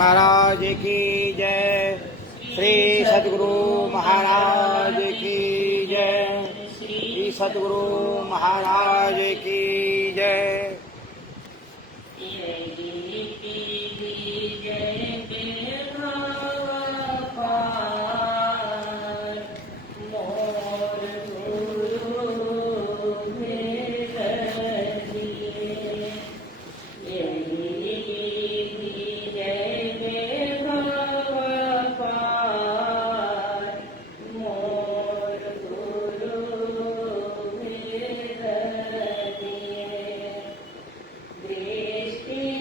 महाराज की जय। श्री सद्गुरु महाराज की जय। श्री सद्गुरु महाराज की जय। दृष्टि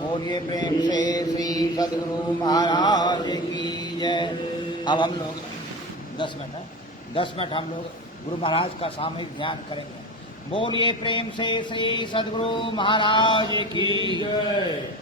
बोलिए प्रेम से श्री सद्गुरु महाराज की जय। अब हम लोग 10 मिनट हम लोग गुरु महाराज का सामूहिक ध्यान करेंगे। बोलिए प्रेम से श्री सद्गुरु महाराज की जय।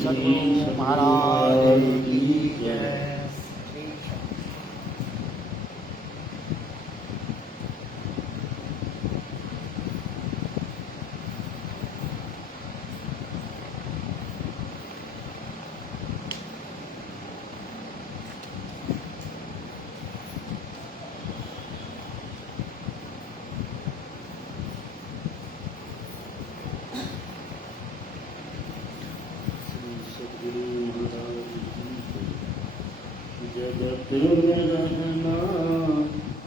सद्गुरु महाराज की जय। जगत में रहना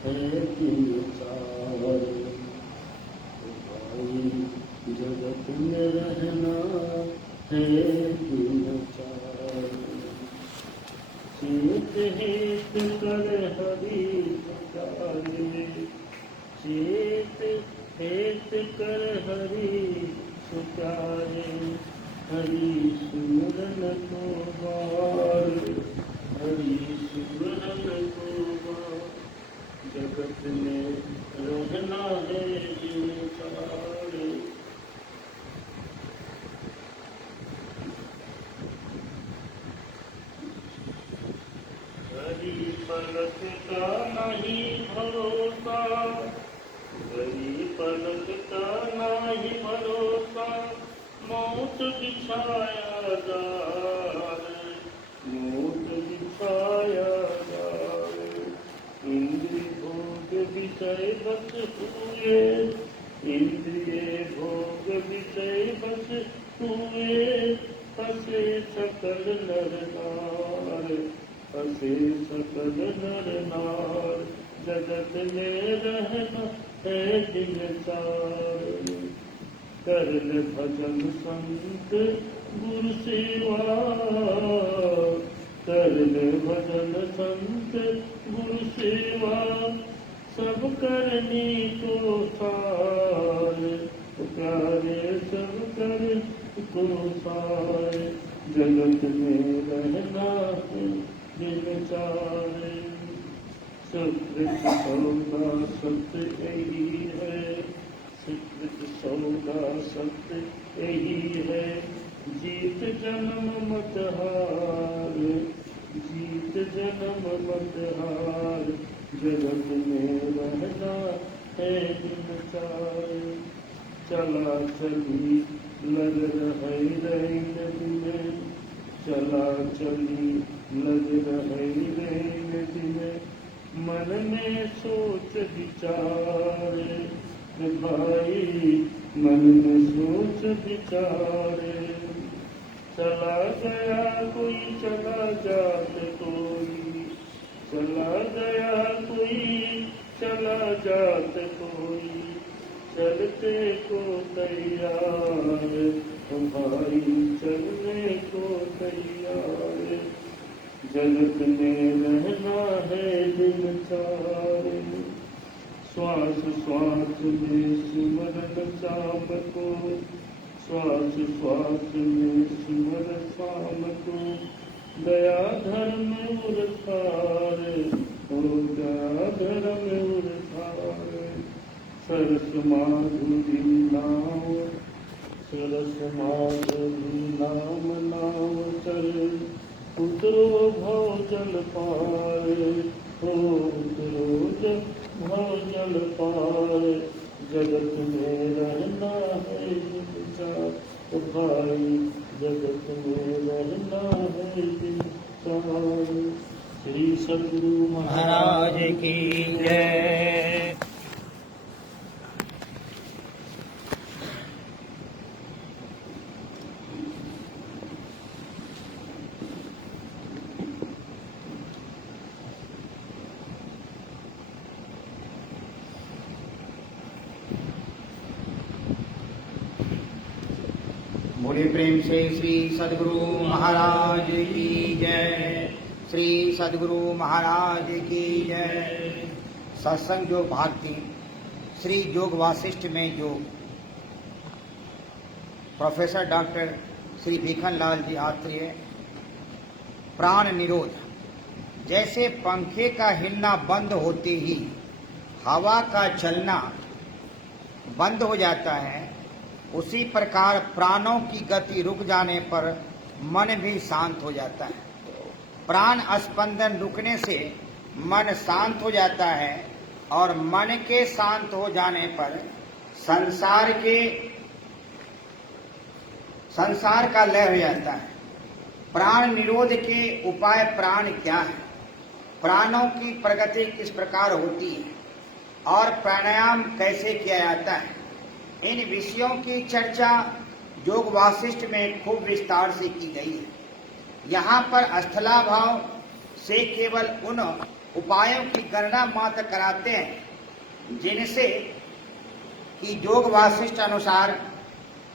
है तीन चार भाई, जगत में रहना है तीन चार। चेत हित कर हरि सुचारे, चेत हित कर हरि सुचारे। हरि सुमरन को बार, हरि सुमरन को बार। जगत में रहना है तीन चार। हरि पलक का नहीं भरोसा, हरि पलक का नहीं भरोसा। मौत बिछाया जाए, मौत बिछाया जाए। इंद्रिय भोग विषय बस हुए, इंद्रिय भोग विषय बस हुए। फंसे सकल नर नार, फंसे सकल नर नार। जगत में रहना है दिन चार। करन भजन संत गुरु सेवा, करन भजन संत गुरु सेवा। सब करनी को सार, प्यारे सब कर को सार। जगत में रहना है दिन चार। सुकृत सौदा सत्य यही है, सुकृत सौदा सत्य यही है। जीत जन्म मत हार, जीत जन्म मत हार। जगत में रहना है दिन चार। चला चली लग रही नदी में, चला चली लग रही नदी में। मन में सोच विचार भाई, मन में सोच विचारे। चला गया कोई चला जात कोई, चला गया कोई चला जात कोई। चलते को तैयार भाई, चलने को तैयार। जगत में रहना है दिन चार। श्वास श्वास में सिमरन शाम को, श्वास श्वास में सिमर शाम को। दया धर्म उरसार, हो दया धर्म उरसार। सरस माधुरी नाम, सरस माधुरी नाम नाम चल। उतरो भव जल पार, हो उतरो भव जल पार। जगत में रहना है दिन चार भाई, जगत में रहना है दिन चार। श्री सद्गुरु महाराज की जय। बोलिए प्रेम से श्री सद्गुरु महाराज की जय। श्री सद्गुरु महाराज की जय। सत्संग योग भाग 3 श्री योग वासिष्ठ में जो प्रोफेसर डॉक्टर श्री भीखन लाल जी आत्रेय प्राण निरोध। जैसे पंखे का हिलना बंद होते ही हवा का चलना बंद हो जाता है, उसी प्रकार प्राणों की गति रुक जाने पर मन भी शांत हो जाता है। प्राण स्पंदन रुकने से मन शांत हो जाता है और मन के शांत हो जाने पर संसार का लय हो जाता है। प्राण निरोध के उपाय प्राण क्या है, प्राणों की प्रगति किस प्रकार होती है और प्राणायाम कैसे किया जाता है, इन विषयों की चर्चा योग वासिष्ठ में खूब विस्तार से की गई है। यहाँ पर स्थलाभाव से केवल उन उपायों की गणना मात्र कराते हैं जिनसे कि योग वासिष्ठ अनुसार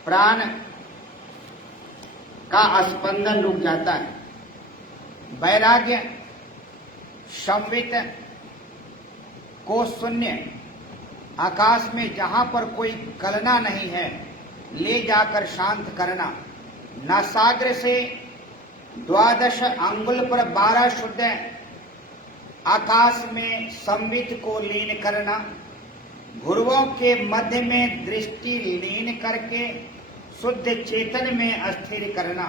प्राण का स्पंदन रुक जाता है। वैराग्य संवित को शून्य आकाश में जहां पर कोई कलना नहीं है ले जाकर शांत करना। नासाग्र से 12 अंगुल पर 12 शुद्ध आकाश में संवित को लीन करना। भुर्वों के मध्य में दृष्टि लीन करके शुद्ध चेतन में स्थिर करना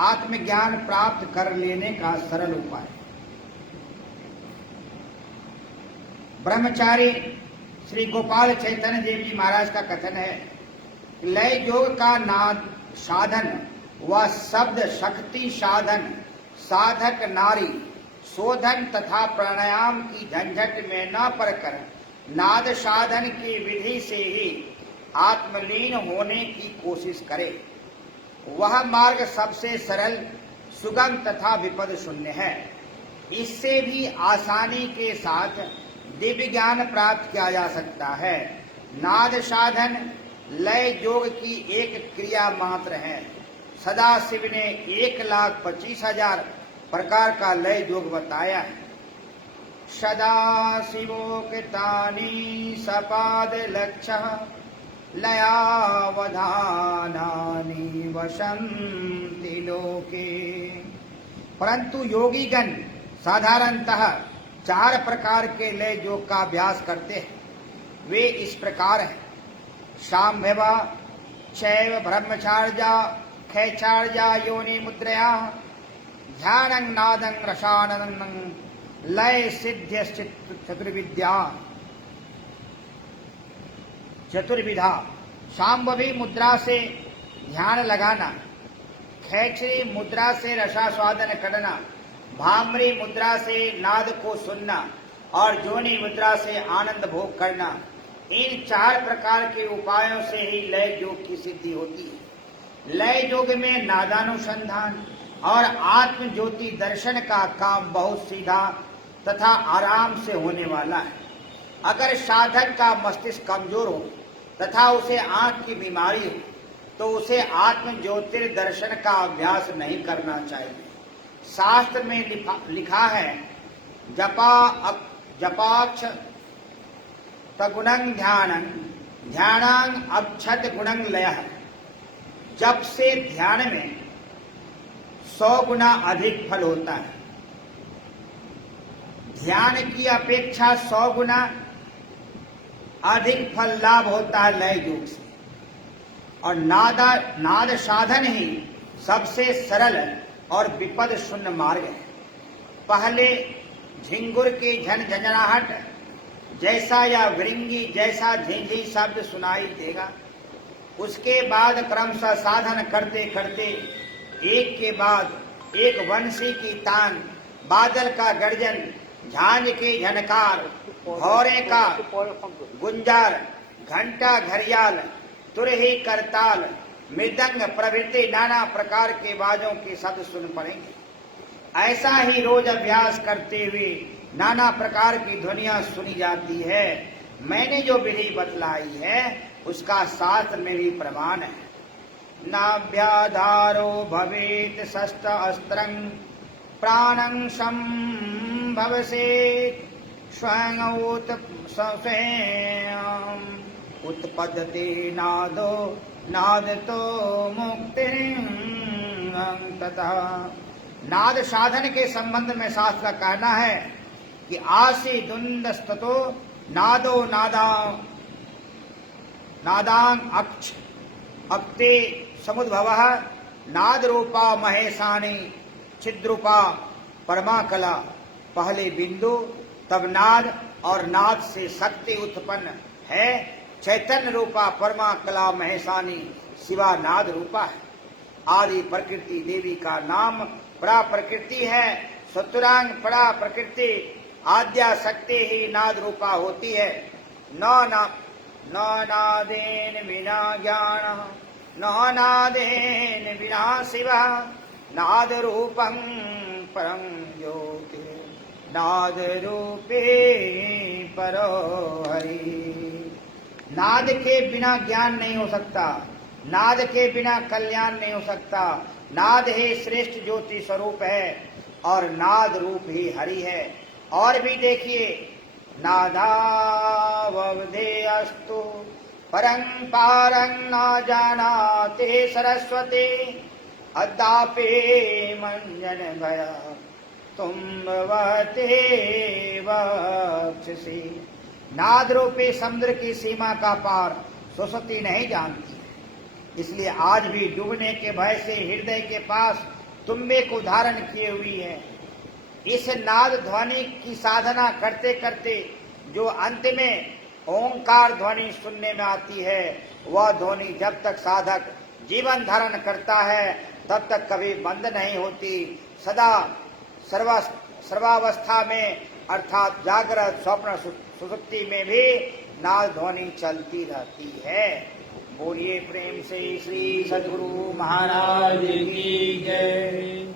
आत्मज्ञान प्राप्त कर लेने का सरल उपाय। ब्रह्मचारी श्री गोपाल चैतन्य देव जी महाराज का कथन है, लय योग का नाद साधन व शब्द शक्ति साधन साधक नारी शोधन तथा प्राणायाम की झंझट में न पड़कर नाद साधन की विधि से ही आत्मलीन होने की कोशिश करे। वह मार्ग सबसे सरल सुगम तथा विपद शून्य है। इससे भी आसानी के साथ दिव्य ज्ञान प्राप्त किया जा सकता है। नाद साधन लय योग की एक क्रिया मात्र है। सदाशिव ने 1,25,000 प्रकार का लय योग बताया है। सदाशिवो कृतानि सपाद लक्ष्य लयावधानानि वसन्ति लोके। परंतु योगीगण साधारणतः 4 प्रकार के लय योग का अभ्यास करते हैं। वे इस प्रकार हैं, शाम्भवा शैव ब्रह्मचार्या खैचार्या योनि मुद्रया ध्यानं नादं रसाननं लय सिद्ध चतुर्विधा। शाम्भवी मुद्रा से ध्यान लगाना, खैचरी मुद्रा से रसास्वादन करना, भामरी मुद्रा से नाद को सुनना और जोनी मुद्रा से आनंद भोग करना। इन 4 प्रकार के उपायों से ही लय योग की सिद्धि होती है। लय योग में नादानुसंधान और आत्म ज्योति दर्शन का काम बहुत सीधा तथा आराम से होने वाला है। अगर साधक का मस्तिष्क कमजोर हो तथा उसे आंख की बीमारी हो तो उसे आत्म ज्योतिर्दर्शन का अभ्यास नहीं करना चाहिए। शास्त्र में लिखा है, जपाक्ष तगुणं ध्यानं ध्यानां अक्षत गुणं लयः। जप से ध्यान में 100 गुना अधिक फल होता है। ध्यान की अपेक्षा 100 गुना अधिक फल लाभ होता है लय योग से। और नाद साधन ही सबसे सरल और विपद शून्य मार्ग है। पहले झिंगुर की झंझनाहट जैसा या वृंगी जैसा झिंझी शब्द सुनाई देगा। उसके बाद क्रमशः साधन करते करते एक के बाद एक वंशी की तान, बादल का गर्जन, झांझ की झनकार, भौरे का गुंजार, घंटा घड़ियाल, तुरही करताल, मृदंग प्रभृति नाना प्रकार के बाजों के शब्द सुन पड़ेंगे। ऐसा ही रोज अभ्यास करते हुए नाना प्रकार की ध्वनियां सुनी जाती है। मैंने जो विधि बतलाई है उसका शास्त्र में भी प्रमाण है। नाभ्याधारो भवेत षष्ठ अस्त्रं प्राणं संभवसेत् स्वयं उत्पद्यते नादो नादतो मुक्तिं ततः। नाद साधन के संबंध में शास्त्र का कहना है कि आसी दुंदस्तो नादो नादां अक्ष अक्ते समुद्भवः नाद रूपा महेशानी छिद्रूपा परमा कला। पहले बिंदु तब नाद और नाद से शक्ति उत्पन्न है। चैतन्य रूपा परमा कला महेशानी शिवा नाद रूपा है। आदि प्रकृति देवी का नाम परा प्रकृति है। सतुरांग परा प्रकृति आद्या शक्ति ही नाद रूपा होती है। न नादेन बिना ज्ञान न नादेन बिना शिवा नाद रूपं परम ज्योति नाद रूपे परो हरि। नाद के बिना ज्ञान नहीं हो सकता, नाद के बिना कल्याण नहीं हो सकता। नाद ही श्रेष्ठ ज्योति स्वरूप है और नाद रूप ही हरि है। और भी देखिए, नादावधे अस्तु परं पारं न जानाते सरस्वती अद्यापि मंजन भया तुम भवते वक्षसि। नाद रूपी समुद्र की सीमा का पार सरस्वती नहीं जानती, इसलिए आज भी डूबने के भय से हृदय के पास तुम्बे को धारण किए हुई है। इस नाद ध्वनि की साधना करते करते जो अंत में ओंकार ध्वनि सुनने में आती है, वह ध्वनि जब तक साधक जीवन धारण करता है तब तक कभी बंद नहीं होती। सदा सर्वावस्था में अर्थात जागृत स्वप्न सुषुप्ति में भी नाद ध्वनि चलती रहती है। बोलिए प्रेम से श्री सद्गुरु महाराज की जय।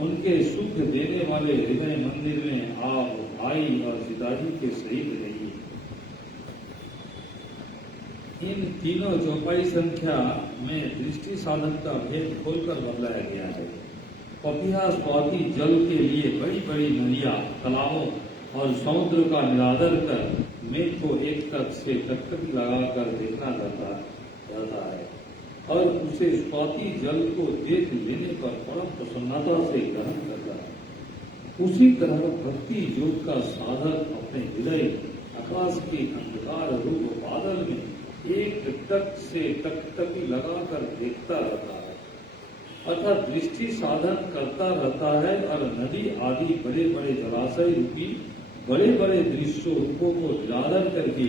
उनके सुख देने वाले हृदय मंदिर में आप भाई और पिताजी के सहित रहिए। इन तीनों चौपाई संख्या में दृष्टि साधक का भेद खोलकर बदलाया गया है। पपिहा स्वाति जल के लिए बड़ी बड़ी नदियां, तालाबों और समुद्र का निरादर कर मेघ को एक तक से टकटकी लगाकर देखना जाता है और उसे स्वाति जल को देख लेने पर परम प्रसन्नता से ग्रहण करता है। उसी तरह भक्ति योग का साधक अपने हृदय आकाश के अंधकार रूप बादल में एक टक से टकटकी लगाकर देखता रहता है, अर्थात दृष्टि साधन करता रहता है और नदी आदि बड़े बड़े जलाशय रूपी बड़े बड़े दृश्यों रूपों को निरादर करके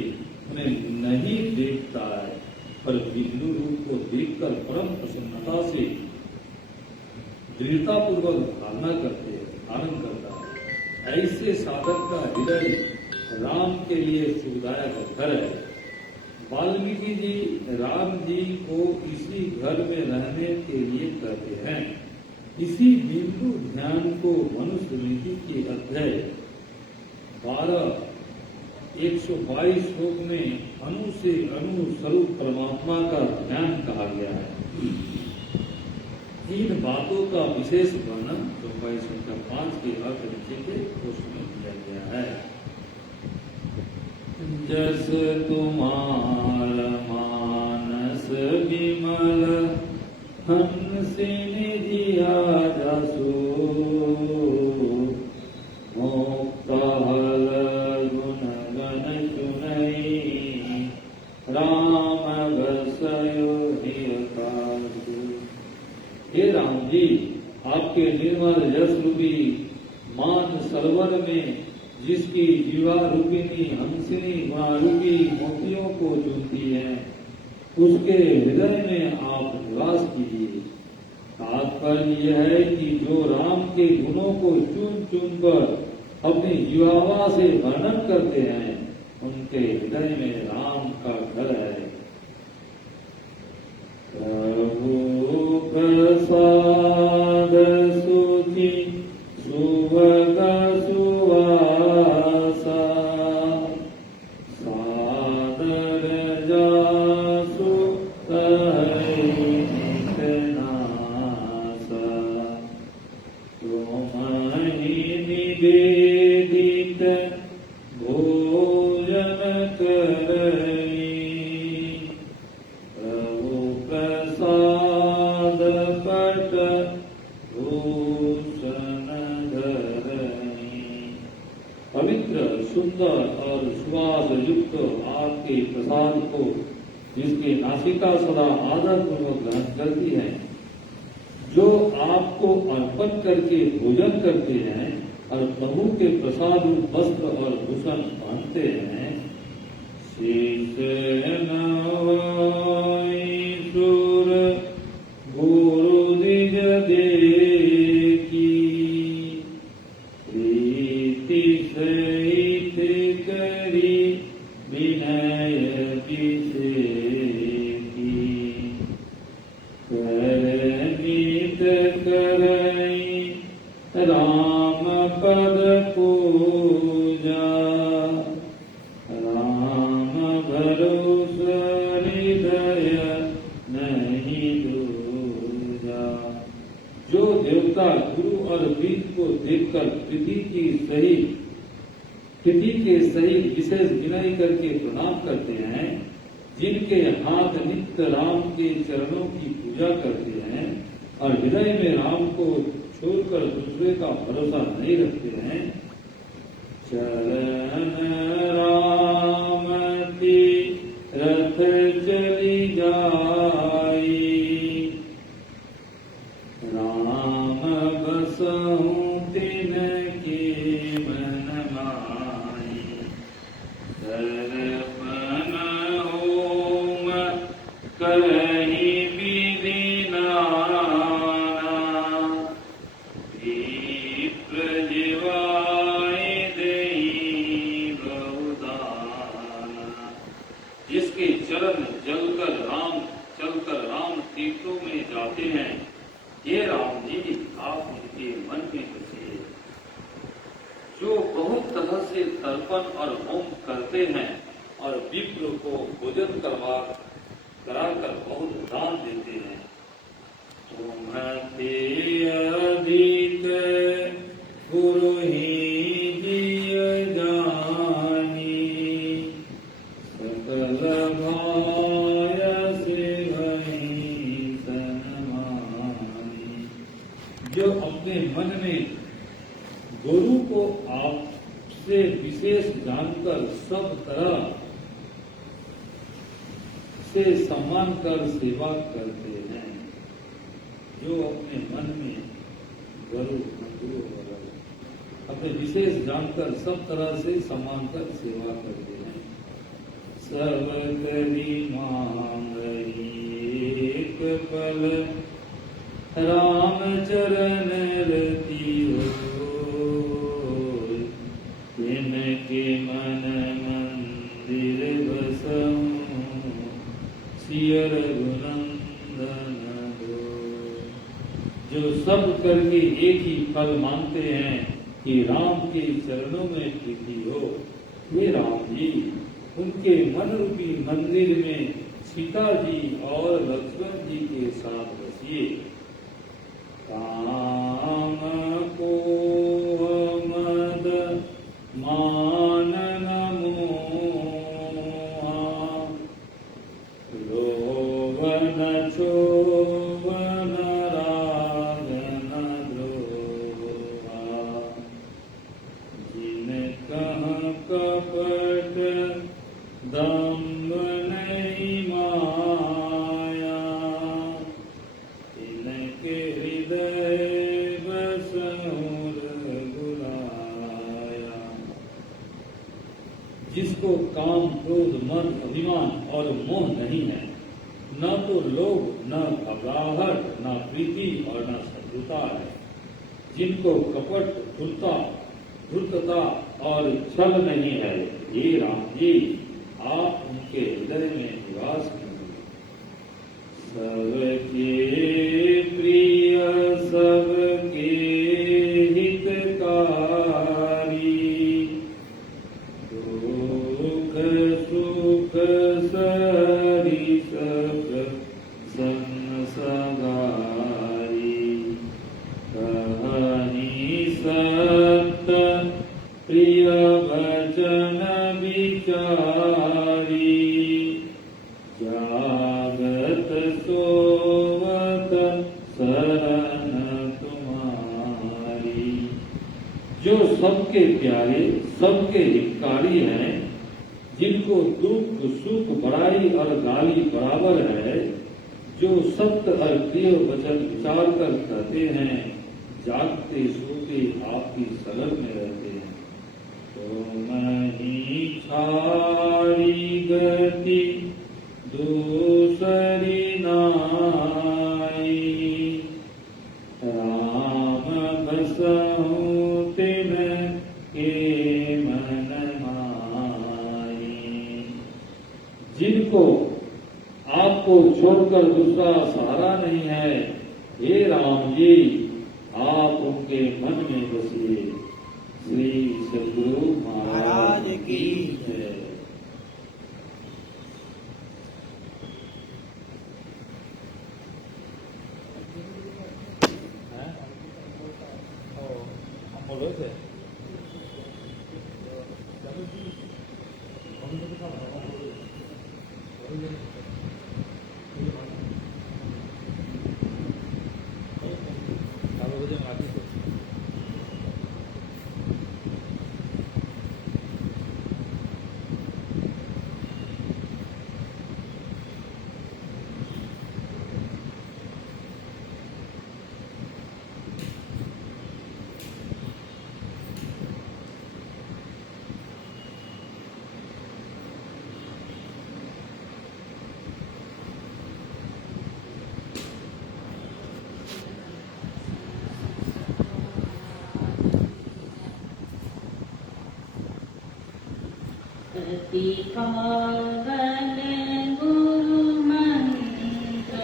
उन्हें नहीं देखता है, पर बिंदु रूप को देखकर परम प्रसन्नता से दृढ़ता पूर्वक धारण करता है। ऐसे साधक का हृदय राम के लिए सुखदायक घर है। वाल्मीकि जी राम जी को इसी घर में रहने के लिए कहते हैं। इसी बिंदु ध्यान को मनुष्य नीति के अध्याय 122 श्लोक में अणु से अणु स्वरूप परमात्मा का ध्यान कहा गया है। इन बातों का विशेष वर्णन 5 के अर्थ नीचे के प्रश्न में किया गया है। जस तुम्हार मानस विमल हंस निधिया जसो मुक्त हल गुण गण चुनई राम बसयो नियतासु। हे राम जी, आपके निर्मल यश रूपी मान सरोवर में जिसकी जीवा रूपिणी हंसिनी गुणारूपी मोतियों को चुनती है, उसके हृदय में आप निवास कीजिए। तात्पर्य यह है कि जो राम के गुणों को चुन चुन कर अपनी जीवावा से वर्णन करते हैं, उनके हृदय में राम का घर है। प्रभु प्रसाद सुचि सुभग सुवासा सादर जासु सहित नासा तुमहि निवेदित भोजन करई प्रभु प्रसाद पट भूषण धरई। पवित्र सुंदर और सुवास युक्त आपके प्रसाद को जिसकी नासिका सदा आदर पूर्वक ग्रहण करती है, जो आपको अर्पण करके भोजन करते हैं और प्रभु के प्रसाद वस्त्र और भूषण पहनते हैं, शीश नवाई सुर गुरु निज देखी प्रीति सहित करी विनय विषेकी करनीत करई राम पद पूजा राम भरोसा हृदय नहीं दूजा। जो देवता गुरु और वीर को देखकर प्रीति के सही विशेष विनय करके प्रणाम करते हैं, जिनके हाथ नित्य राम के चरणों की पूजा करते हैं और हृदय में राम को छोड़कर दूसरे का भरोसा नहीं रखते हैं, चरण राम तीरथ चली जाई राम बसहु तिनके मन माई दर्पण होम कहीं विधि नाना प्रजिवाए देहि बहुदाना। जिसके चरण चलकर राम तीर्थों में जाते हैं, ये राम जी आप उनके मन में बसे। जो बहुत तरह से तर्पण और होम करते हैं और विप्र को भोजन कराकर बहुत दान देते हैं, तुम्हारे अधिक गुरु ही जिय जानी सकल भाय से वही सनमानी। जो अपने मन में गुरु जिनको आपसे विशेष जानकर सब तरह से सम्मान कर सेवा करते हैं, जो अपने मन में अपने विशेष जानकर सब तरह से सम्मान कर सेवा करते हैं। सब करी मांगई एक पल, राम चरण रति हो, इनके मन मंदिर बसऊं, सिय रघुनंदन हो। जो सब करके एक ही फल मांगते हैं कि राम के चरणों में प्रीति हो, वे राम जी उनके मन रूपी मंदिर में सीता जी और लक्ष्मण जी के साथ बसिए। काम को मद मानन मोहा, लोभन चोभन रागन द्रोहा, जिन कहाँ कपट दम्भ नहीं माया, इनके हृदय बसऊं रघुराया। जिसको काम क्रोध मन अभिमान और मोह नहीं है, न तो लोभ न घबराहट न प्रीति और न शत्रुता है, जिनको कपट धूर्तता और छल नहीं है, ये राम जी आप उनके हृदय में निवास कीजिए। सबके प्रिय सबके हितकारी, दुख सुख सरी सब संग सवारी, कहानी सत्य प्रिय वचन विचारी, जागत सोवत शरण तुम्हारी। जो सबके प्यारे सबके हितकारी हैं, जिनको दुख सुख बड़ाई और गाली बराबर है, जो सत्य और प्रिय वचन विचार कर कहते हैं, जागते सोते आपकी शरण में रहते हैं। तुमहि छाड़ी गति दूसरी नाई, राम बसऊं तिन के मन माई। जिनको आपको छोड़कर दूसरा सहारा नहीं है, हे राम जी आप उनके मन में बसिए। श्री सद्गुरु महाराज की जय। हम बोलो थे पावन गुरु मंत्र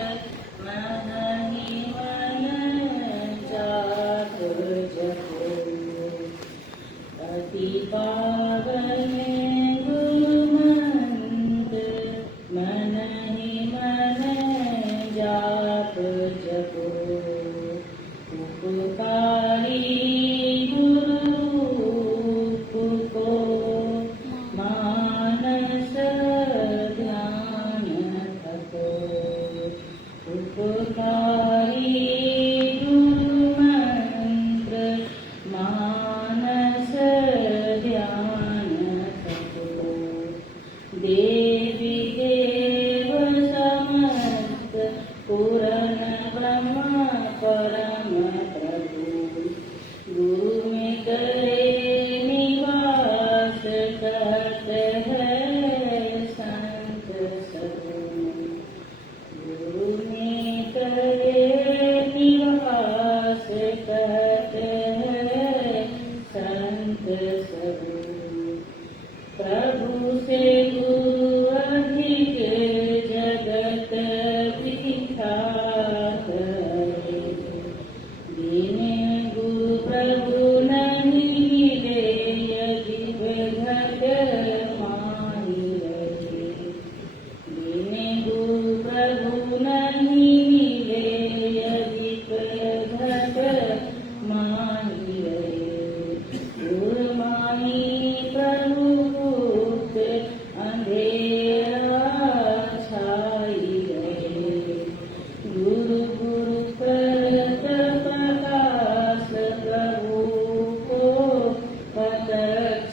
महनि मन जाप जपो। अति पावन गुरु मंत्र महनि मन जाप जपो। उपकारी उपकारी गुरु मंत्र मानस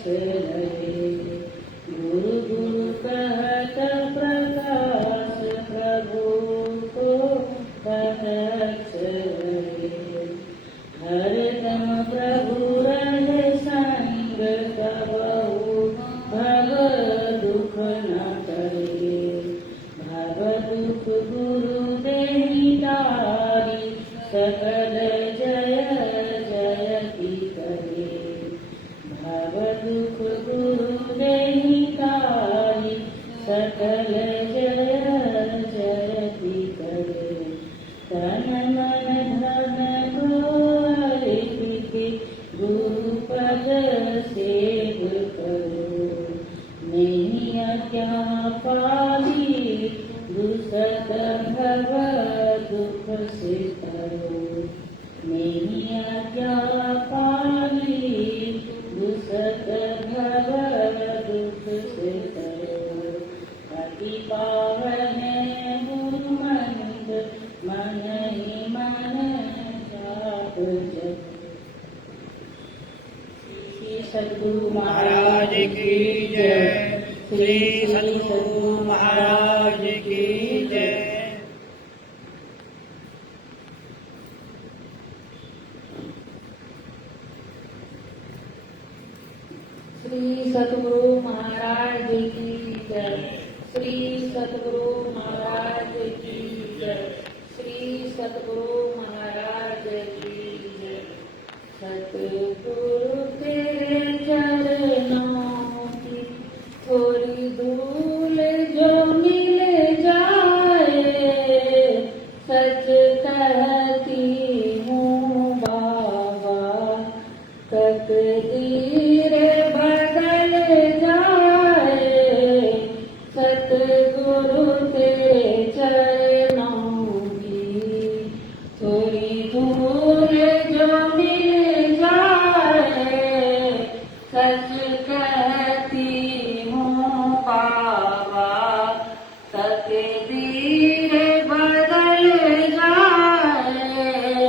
रहे। गुरु गुरु कहत प्रकाश प्रभु को प्रत्यक्ष रहे। हरदम प्रभु रहे संग कबहु भव दुख न करे। भव दुख गुरु देहि तारी सकल जय जयति करे। भव दुख गुरु देहि तारी सकल जय जयति करे। तन मन धन को अर्पित गुरु पद सेव करो। नहीं क्या पाली दुसत भव दुख से करो। नहीं क्या पाली दुसत भव दुख से करो। अति पावन गुरु मंद मन ही मन जाप जप। श्री सद्गुरु महाराज की जय। श्री सद्गुरु महाराज की जय। श्री सद्गुरु महाराज की जय। श्री सद्गुरु महाराज की जय। श्री सद्गुरु महाराज की जय। सतगुरु तेरे चरणों की थोड़ी धूल जो मिल जाए। सच कहती हूँ बाबा तकदीर बदल जाए। सतगुरु तेरे चरणों की थोड़ी धूल जो मिल जाए। सच कहती हूँ बाबा तकदीर बदल जाए।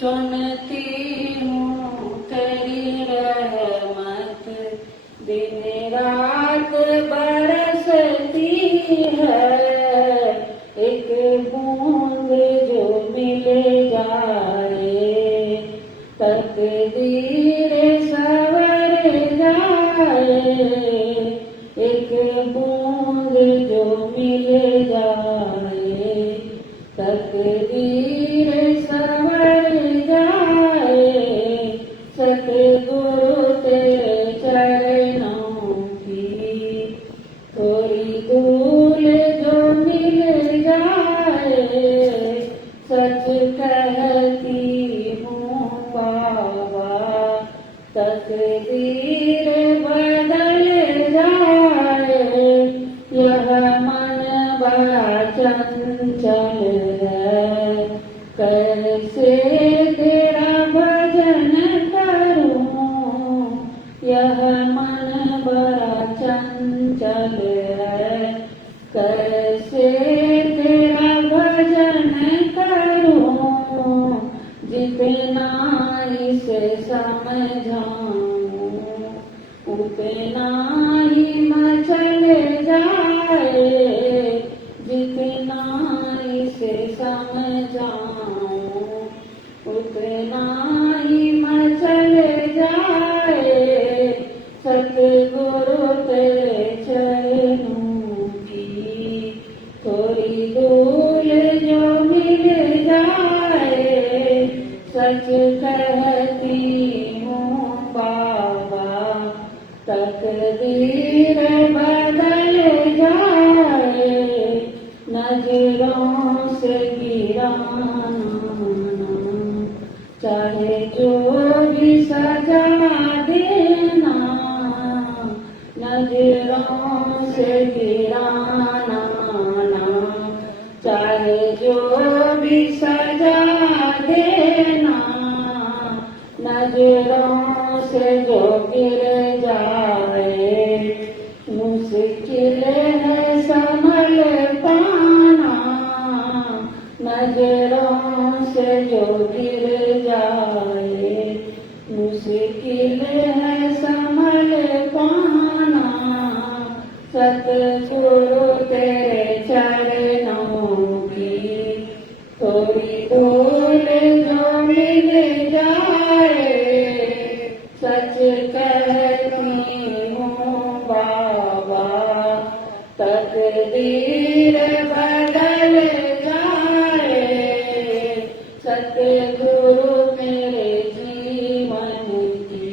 सुनती हूँ तेरी रहमत दिन रात बरसती है। एक बूंद जो मिल जाए तकदीर सवर जाए। एक बूंद जो मिल जाए तकदीर सवर जाए। सतगुरु तेरे चरणों की थोड़ी धूल जो मिल जाए। सच कहती हूँ बाबा तकदीर बदल जाए। यह मन बड़ा चंचल है कैसे तेरा भजन करूं। यह मन बड़ा चंचल है कैसे तेरा भजन करूं। जितना इसे समझाऊं उतना ही मचल जाए। जितना इसे समझाऊं उतना ही मचल जाए। सतगुरु तेरे चरणों की थोड़ी धूल जो मिल जाए। सच कहती हूँ बाबा तकदीर बदल जाए। नजरों से गिराना चाहे जो भी सजा देना। नजरों से गिराना चाहे जो भी सजा देना। नजरों से जो गिर जाए मुश्किल है संभल पाना। नजरों से जो गिर जाए मुश्किल है संभल सतगुरु तेरे चरणों की थोड़ी धूल जो मिल जाए, सच कहती हूँ बाबा तकदीर बदल जाए। सतगुरु मेरे जीवन की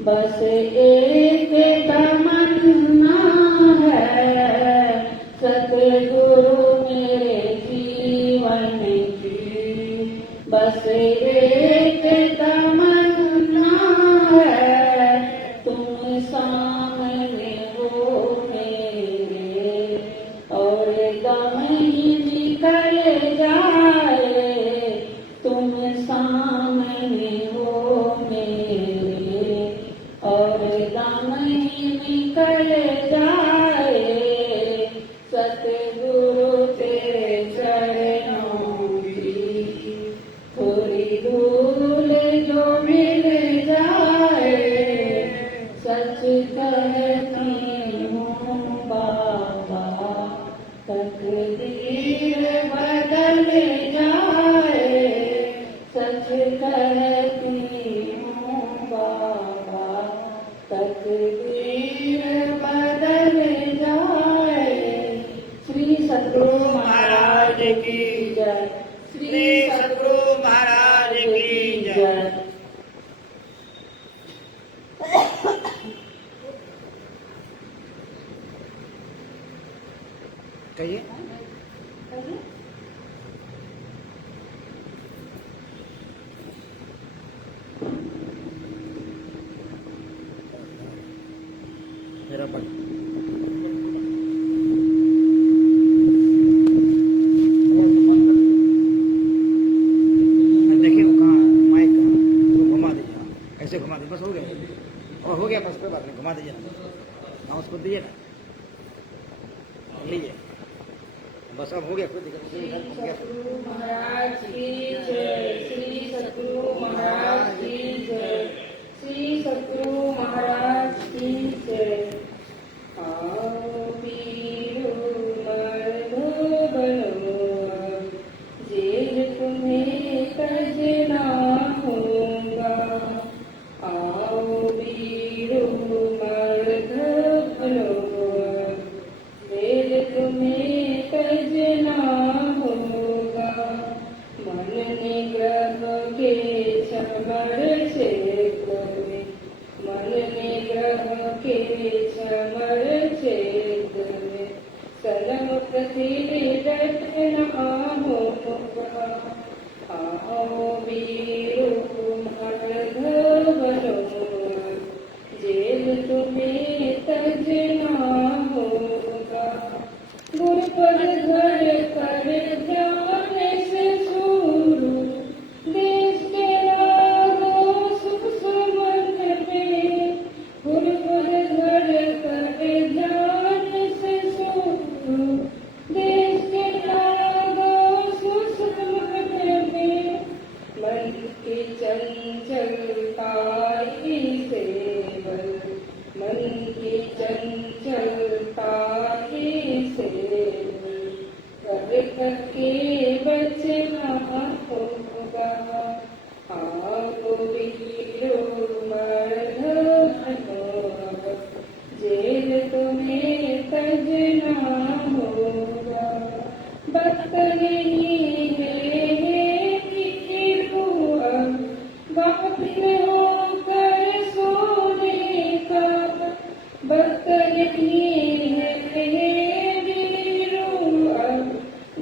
बस एक तमन्ना है, सतगुरु मेरे जीवन की बस एक तमन्ना है। तुम सामने हो मेरे और दम ही निकल जाए, तुम सामने हो मेरे और दम ही निकल जाए। सतगुरु तेरे चरणों की थोड़ी धूल जो मिल जाए, सच कहती हूँ बाबा तकदीर बदल जाए। सच कहती हूँ बाबा तकदीर बदल जाए। श्री सतगुरु महाराज की जय। श्री सतगुरु महाराज की जय। कहिए। मेरा पढ़ देखिए वो कहाँ माइक कहाँ, वो घुमा दीजिए। हाँ, ऐसे घुमा दीजिए, बस हो गया। और हो गया बस, कोई बात नहीं, घुमा दीजिए ना, माउस को दीजिए ना, लीजिए बस, अब हो गया, कोई दिक्कत नहीं। सतगुरु महाराज की जय। श्री सतगुरु महाराज की जय। श्री सतगुरु महाराज की जय। आओ वीरो मर्दो बनो, जेल तुम्हें तजना होगा। आओ वीरो मर्दो बनो, जेल तुम्हें तजना होगा। मन निग्रह के समर क्षेत्र में, मन निग्रह के समर क्षेत्र में सनम पृथ्वी डटना होगा। आओ वीरो मर्द बनो, जेल तुम्हें तजना होगा। गुरुपद घर कर ध्यान से शुरू, देश के लागो सुख सुमन में। गुरुपद घर कर ध्यान से शुरू, देश के लागो सुख सुमन में। मन की चंचलता ही सेवल, मन की चंचलता ही सेवल, कर करके बचना होगा। आओ वीरो मर्द बनो, जेल तुम्हें तजना होगा। वक्त नहीं है कि अब गाफिल होकर सोने का, वक्त नहीं है वीरो अब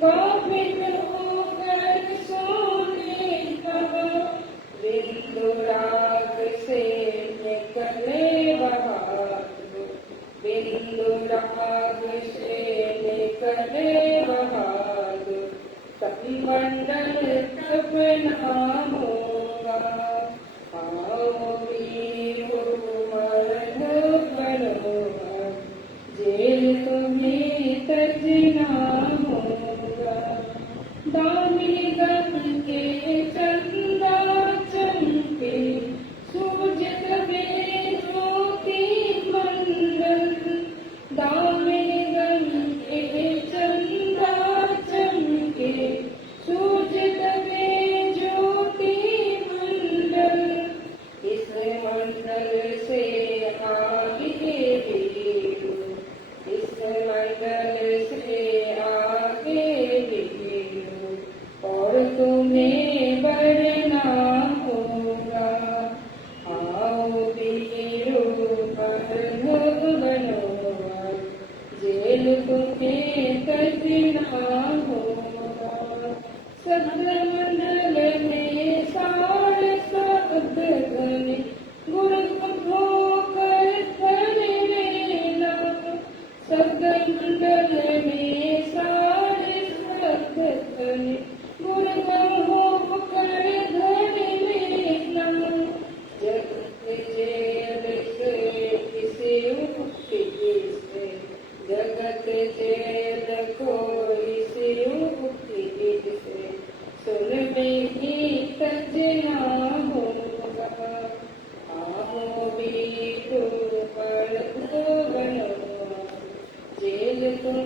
गाफिल होकर सोने का। बिंदु राग से निकले बहादुर, बिंदु राग से निकले बहादुर, तभी मंडल सपना होगा। आओ वीरो मर्द बनो, जेल तुम्हें तजना होगा। दामिनी गम के चंदा चमके, सूरज दबे ज्योति मंडल,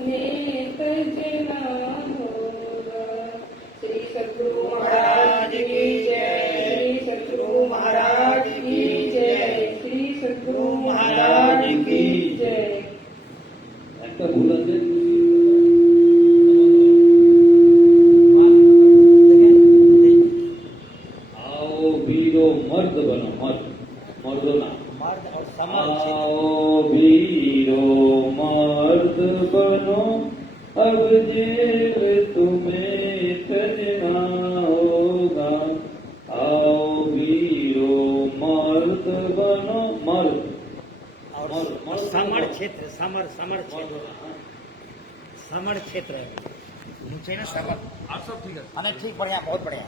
में तजना होगा। श्री सद्गुरु महाराज की जय। श्री सद्गुरु महाराज की जय। श्री सद्गुरु महाराज की जय। একটা ভুল আছে आओ वीरो मर्द बनो मर्दो ना मर्द और समर्थ आओ वीरो मर्द बनो अब जेल तुम्हें तजना होगा। आओ वीरो मर्द बनो मर्द और समर क्षेत्र समर क्षेत्र है नीचे ना समर। आप सब ठीक है अरे ठीक बढ़िया बहुत बढ़िया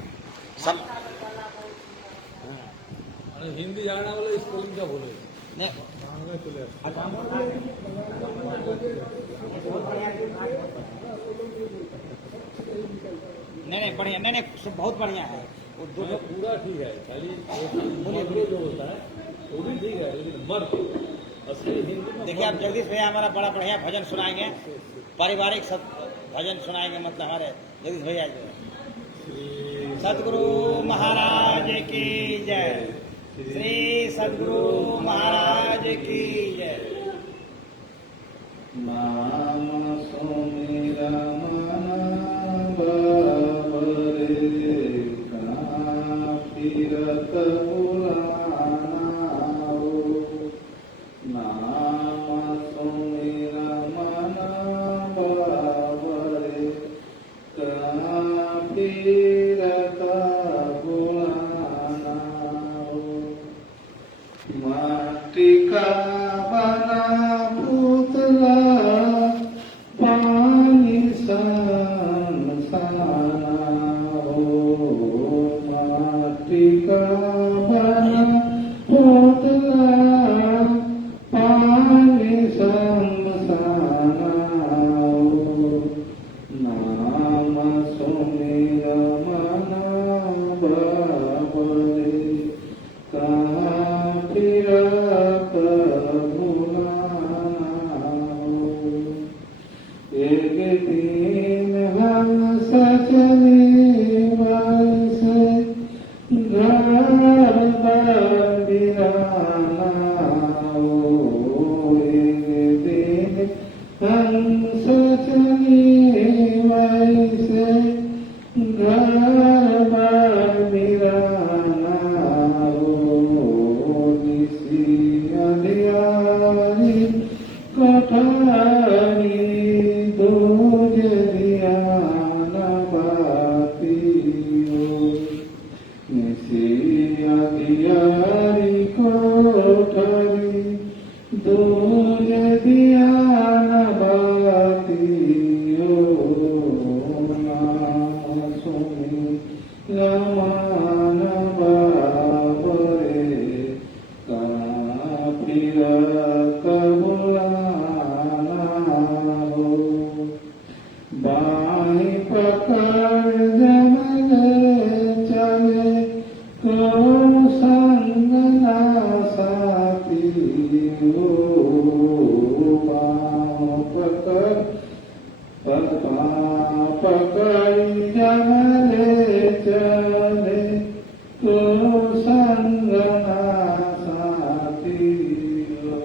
सम અને હિન્દી જાણવા વાળા સ્પેલિંગ क्या बोले नहीं नहीं बढ़िया नहीं बहुत बढ़िया है वो दो मतलब पूरा ठीक है खाली बोलिए जो होता है वो भी ठीक है लेकिन मर्द असली हिंदी में देखिए आप जगदीश भैया हमारा बड़ा बढ़िया भजन सुनाएंगे पारिवारिक सब भजन सुनाएंगे मतलब हमारे जगदीश भैया जो है। सद्गुरु महाराज की जय। श्री सद्गुरु महाराज की जय। नाम सुमिरा मन बाबरे काफिरत बुलानाओ। नाम सुमिरा मन बाबरे काफिरत बुलानाओ। माटी का बना पुतला पानी सनसाना हो। माटी का बना पुतला पानी सनसाना हो। नाम सुमिरा मन बाबरे काफिरत बुलानाओ। एक दिन हम सचली से घर बिरानाओ। एक दिन हम सचली से घर बिरानाओ। अधियारी कठारी दूज दियाना बातियो। निसी अधियारी कोठारी दूज दियाना बातियो। नाम सुमी रमान बाबरे काफिरत बुलानाओ। बाई पकड़ जमले चले को संग ना साथी हो। बाँ पकड़ जमले चले को संग ना साथी हो।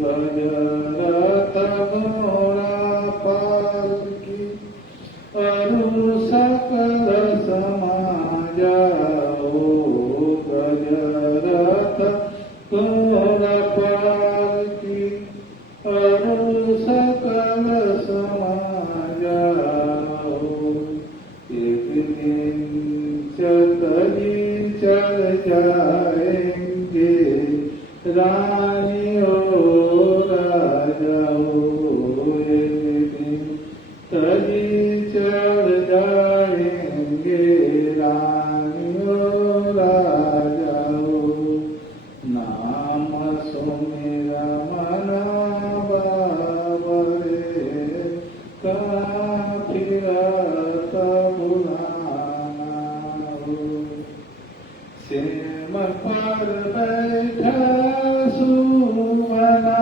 गजरत घोड़ा पालकी अरु सकल समाजाओ। गजरत घोड़ा पालकी अरु सकल समाजाओ। एक दिन चतरी चल जाएंगे रानियों राजाओ। एक दिन तरी चल जाएंगे रानियों राजाओ। नाम सुमिरा मन बाबरे काफिरत बुलानाओ। सिम पर बैठा सुवना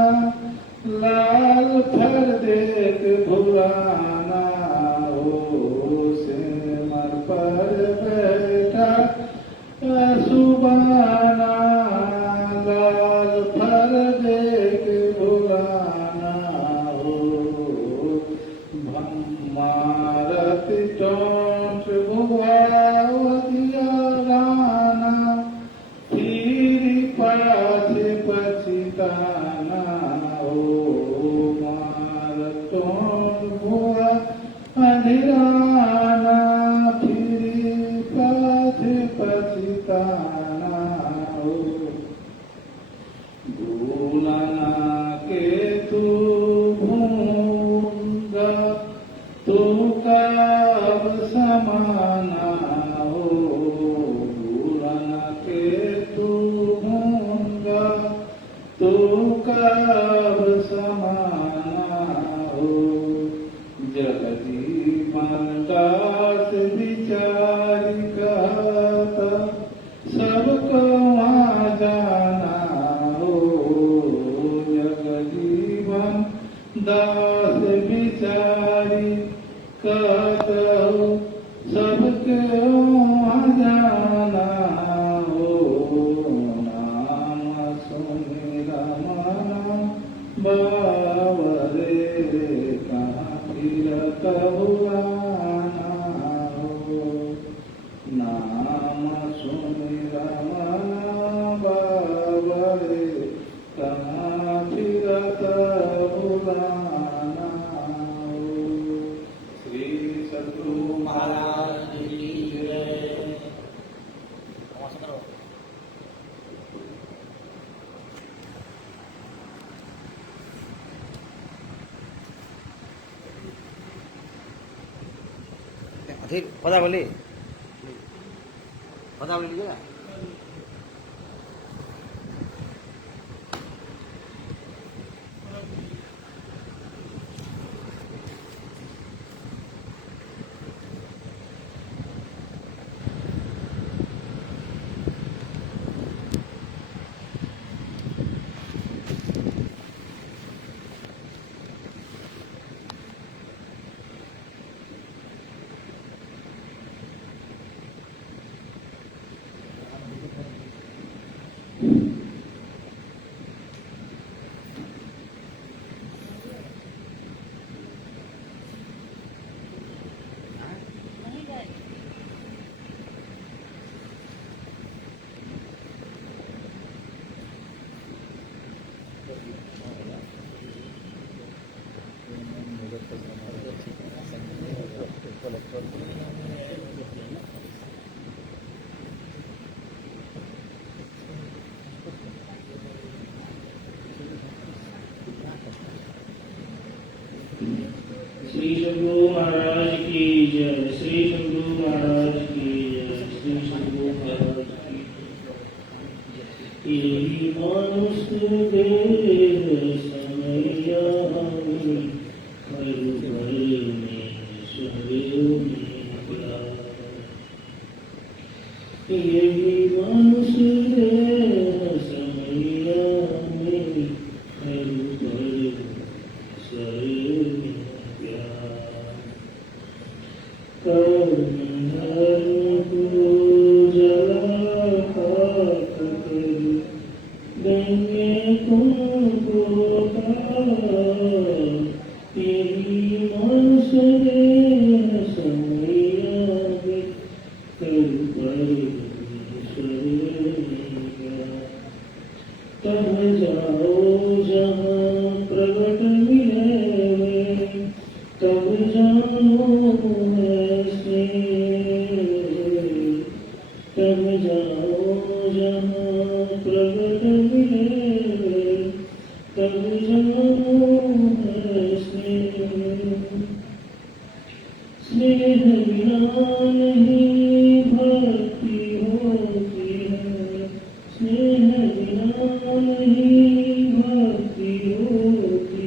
लाल फर देख भुलाना हो सिमर पर बैठा सुबाना लाल फर देख भुलाना हो भारत टोंट भुआवतिया गाना फिर पाछ पछिताना हो भारत टोंट भुआ अधिराना फिर पाछ पछिताना हो भूलना के तू भूंगा तू कब समाना हो भूलना के तू भूंगा तू कब समाना हो जगजीवन दास विचारी कहता सबको वहाँ जाना हो जगजीवन दास विचारी कहता हो सबके वहाँ जाना हो नाम सुमिरा मना बावरे कहाँ फिरत हुआना हो नाम सुमिरा मना बावरे कहाँ फिरत हुआना हो श्री सद्गुरु महाराज की जय। नमस्कार करो। ठीक पदावली लीजिएगा। श्री सद्गुरु महाराज की जय। श्री सद्गुरु महाराज की जय। श्री सद्गुरु महाराज की जय। यही मानुष देह समैया हर भर में सुबह यही मानुष देह समैया हर भर सर तब जाओ जहाँ प्रगट मिले तब जाओ ऐसे तब जाओ जहाँ प्रगट मिले तब जाओ ऐसे स्नेह बिना नहीं भक्ति होती है स्नेह बिना नहीं भक्ति होती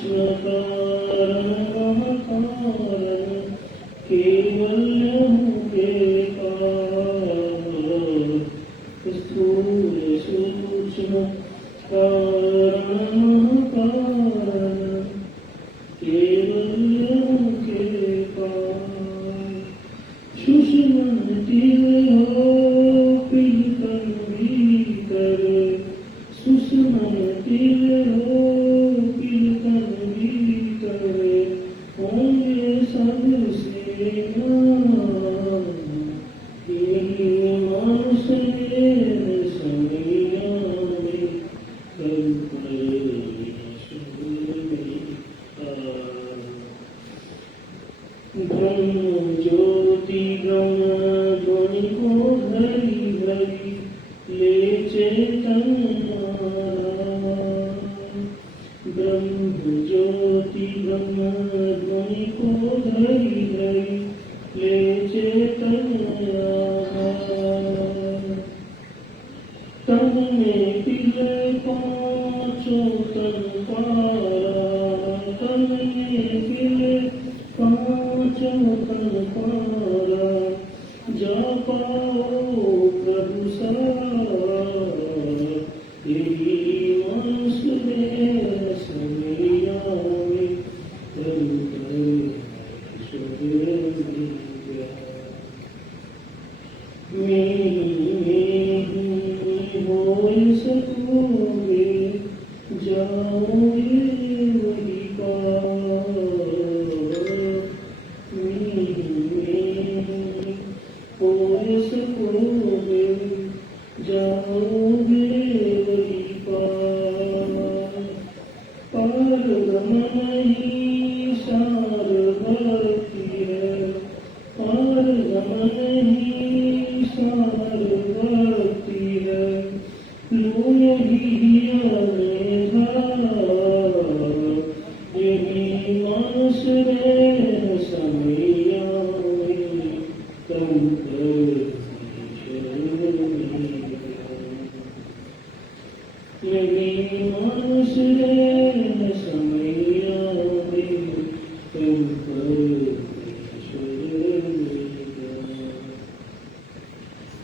कारण महाकारण केवल्य के कारण स्थूल सूक्ष्म कारण महाकारण केवल्य के कारण सुषमति हो पिलकन भीतर सुषमति हो पिलकन भीतर होंगे सबसे यही मानुष में सैया में ब्रह्म ज्योति ब्रह्म ध्वनि को धरी धरी ले चेतना ब्रह्म ज्योति ब्रह्म ध्वनि को धरी धरी ले चेतना तन में पिले पाँचों तन पारा तन में पिले पाँचों तन पारा जा पाओ प्रभु सारा यही मानस में समिया में प्रभु हो सकोगे जाओगे वही पार हो सकोगे जाओगे वही पार गमन ही सार भक्ति है पार गमन ही सार भक्ति है लो यही यही मानस में समिया में तम यही मानस में समिया में तम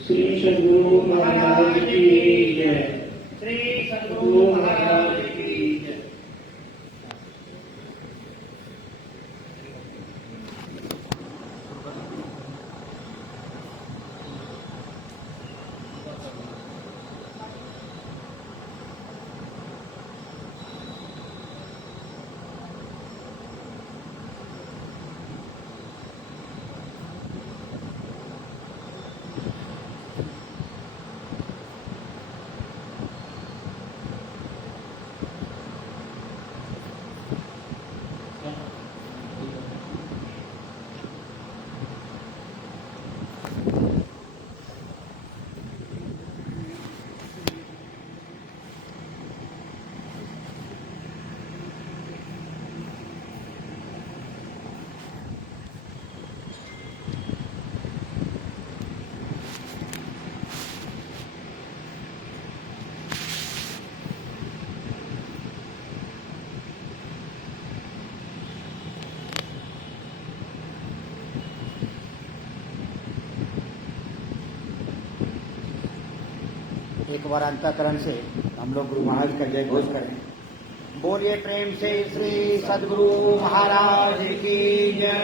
श्री सद्गुरु महाराज की जय श्री सद्गुरु महाराज की जय। एक बार अंतःकरण से हम लोग गुरु महाराज का जय घोष करें। बोलिए प्रेम से श्री सद्गुरु महाराज की जय।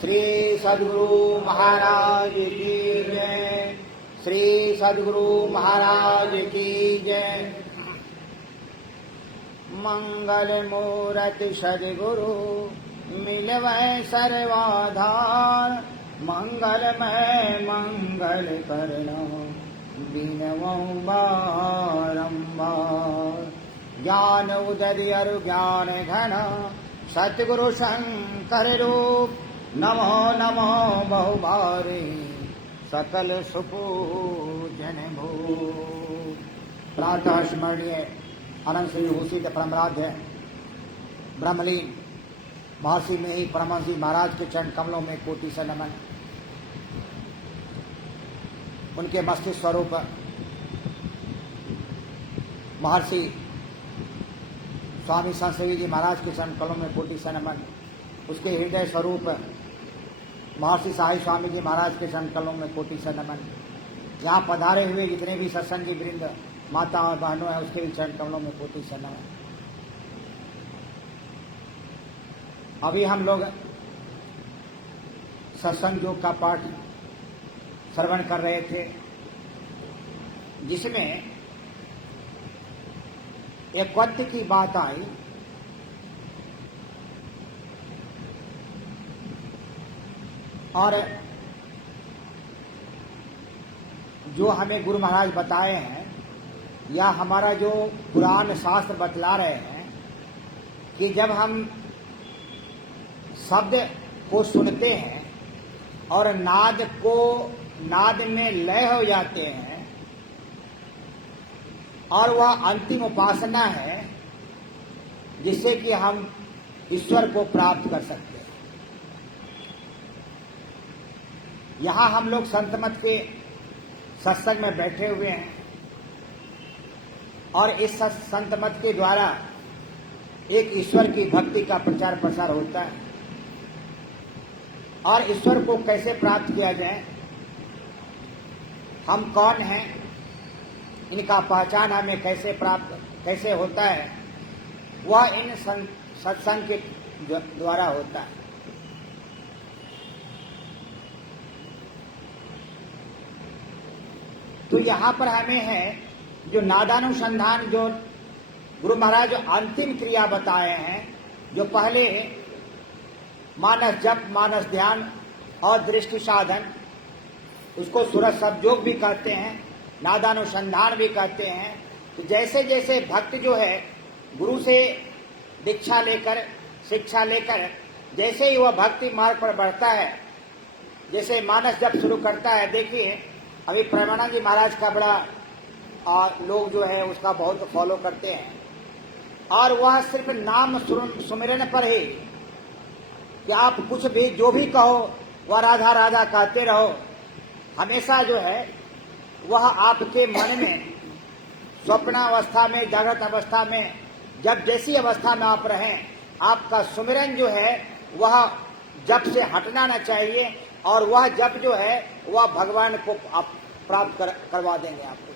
श्री सद्गुरु महाराज की जय। श्री सद्गुरु महाराज की जय। मंगल मूरति सद्गुरु मिलवै सर्वाधार। मंगलमय मंगल करना बिनवौ बारंबार। ज्ञान उदय अरु ज्ञान घन सतगुरु शंकर रूप। नमो नमो बहुबारी सकल सुपूजन भू। प्रातः स्मरणीय अनंत श्री भूषित परमराध्य ब्रह्मलीन महर्षि में ही परमहंस जी महाराज के चरण कमलों में कोटि से नमन। उनके मस्तिष्क स्वरूप महर्षि स्वामी संतसेवी जी महाराज के चरण कमलों में कोटि से नमन। उसके हृदय स्वरूप महर्षि साई स्वामी जी महाराज के चरण कमलों में कोटि से नमन। यहाँ पधारे हुए जितने भी सत्संगी वृंद माता और बहनों हैं उसके भी चरण कमलों में कोटि से नमन। अभी हम लोग सत्संग योग का पाठ श्रवण कर रहे थे, जिसमें एक वाक्य की बात आई और जो हमें गुरु महाराज बताए हैं या हमारा जो पुराण शास्त्र बतला रहे हैं कि जब हम शब्द को सुनते हैं और नाद में लय हो जाते हैं और वह अंतिम उपासना है जिससे कि हम ईश्वर को प्राप्त कर सकते हैं। यहाँ हम लोग संत मत के सत्संग में बैठे हुए हैं और इस संत मत के द्वारा एक ईश्वर की भक्ति का प्रचार प्रसार होता है और ईश्वर को कैसे प्राप्त किया जाए, हम कौन हैं, इनका पहचान हमें कैसे होता है, वह इन सत्संग के द्वारा होता है। तो यहाँ पर हमें है जो नादानुसंधान, जो गुरु महाराज जो अंतिम क्रिया बताए हैं, जो पहले मानस जप, मानस ध्यान और दृष्टि साधन, उसको सूरज सतयोग भी कहते हैं, नादानुसंधान भी कहते हैं। तो जैसे जैसे भक्त जो है गुरु से दीक्षा लेकर, शिक्षा लेकर, जैसे ही वह भक्ति मार्ग पर बढ़ता है, जैसे मानस जप शुरू करता है, देखिए अभी प्रेमानंद जी महाराज का बड़ा लोग जो है उसका बहुत फॉलो करते हैं और वह सिर्फ नाम सुमिरन पर ही कि आप कुछ भी जो भी कहो वह राधा राधा कहते रहो, हमेशा जो है वह आपके मन में स्वप्नावस्था में, जागृत अवस्था में, जब जैसी अवस्था में आप रहें, आपका सुमिरन जो है वह जप से हटना न चाहिए और वह जप जो है वह भगवान को आप प्राप्त करवा देंगे आपको।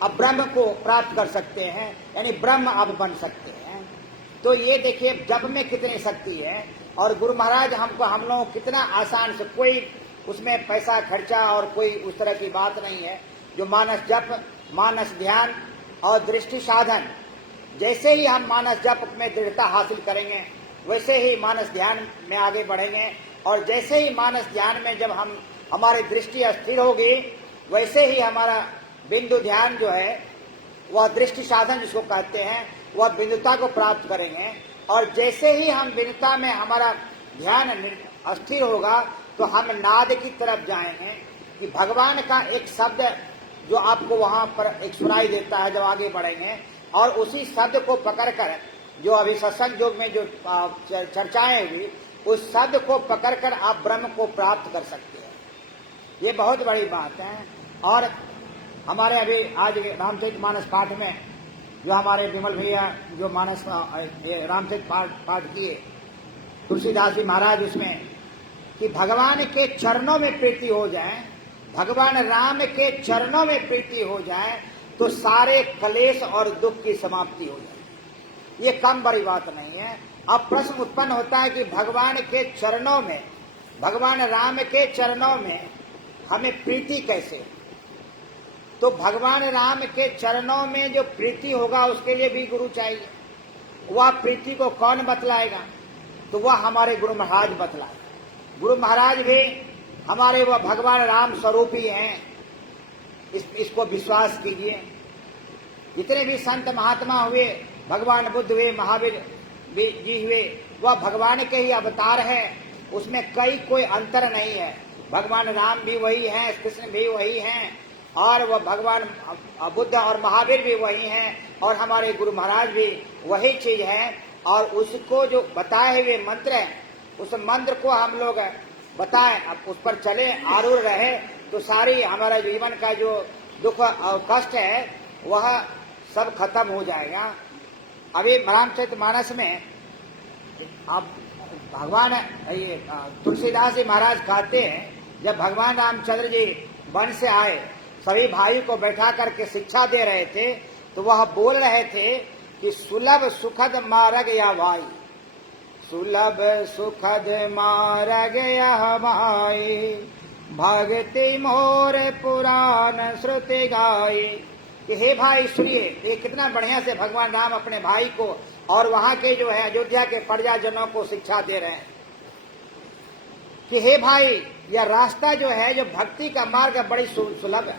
अब ब्रह्म को प्राप्त कर सकते हैं, यानी ब्रह्म आप बन सकते हैं। तो ये देखिए जप में कितनी शक्ति है और गुरु महाराज हम लोगों को कितना आसान से, कोई उसमें पैसा खर्चा और कोई उस तरह की बात नहीं है। जो मानस जप, मानस ध्यान और दृष्टि साधन, जैसे ही हम मानस जप में दृढ़ता हासिल करेंगे वैसे ही मानस ध्यान में आगे बढ़ेंगे और जैसे ही मानस ध्यान में जब हमारी दृष्टि स्थिर होगी वैसे ही हमारा बिंदु ध्यान जो है वह दृष्टि साधन जिसको कहते हैं वह बिंदुता को प्राप्त करेंगे और जैसे ही हम बिंदुता में हमारा ध्यान स्थिर होगा तो हम नाद की तरफ जाएंगे कि भगवान का एक शब्द जो आपको वहां पर एक सुनाई देता है जब आगे बढ़ेंगे और उसी शब्द को पकड़कर, जो अभी सत्संग योग में जो चर्चाएं हुई, उस शब्द को पकड़कर आप ब्रह्म को प्राप्त कर सकते हैं। ये बहुत बड़ी बात है। और हमारे अभी आज रामचरितमानस पाठ में जो हमारे विमल भैया जो मानस रामचरित पाठ किए, तुलसीदास जी महाराज, उसमें कि भगवान के चरणों में प्रीति हो जाए, भगवान राम के चरणों में प्रीति हो जाए तो सारे क्लेश और दुख की समाप्ति हो जाए। ये कम बड़ी बात नहीं है। अब प्रश्न उत्पन्न होता है कि भगवान के चरणों में, भगवान राम के चरणों में हमें प्रीति कैसे? तो भगवान राम के चरणों में जो प्रीति होगा उसके लिए भी गुरु चाहिए। वह प्रीति को कौन बतलाएगा? तो वह हमारे गुरु महाराज बतलाए। गुरु महाराज भी हमारे वह भगवान राम स्वरूप ही हैं, इसको विश्वास कीजिए। जितने भी संत महात्मा हुए, भगवान बुद्ध हुए, महावीर जी हुए, वह भगवान के ही अवतार है, उसमें कोई अंतर नहीं है। भगवान राम भी वही हैं, कृष्ण भी वही हैं और वह भगवान बुद्ध और महावीर भी वही हैं और हमारे गुरु महाराज भी वही चीज है। और उसको जो बताए हुए मंत्र है, उस मंत्र को हम लोग बताएं, अब उस पर चले, आरूढ़ रहे तो सारी हमारा जीवन का जो दुख और कष्ट है वह सब खत्म हो जाएगा। अभी रामचरितमानस में अब भगवान ये तुलसीदास जी महाराज कहते हैं, जब भगवान रामचंद्र जी वन से आए, सभी भाई को बैठा करके शिक्षा दे रहे थे, तो वह बोल रहे थे कि सुलभ सुखद मार्ग या भाई, सुलभ सुखद मार्ग या भाई, भक्ति मोर पुराण श्रुति गाई। कि हे भाई सुनिए, ये कितना बढ़िया से भगवान राम अपने भाई को और वहां के जो है अयोध्या के प्रजाजनों को शिक्षा दे रहे हैं कि हे भाई, यह रास्ता जो है, जो भक्ति का मार्ग बड़ी सुलभ है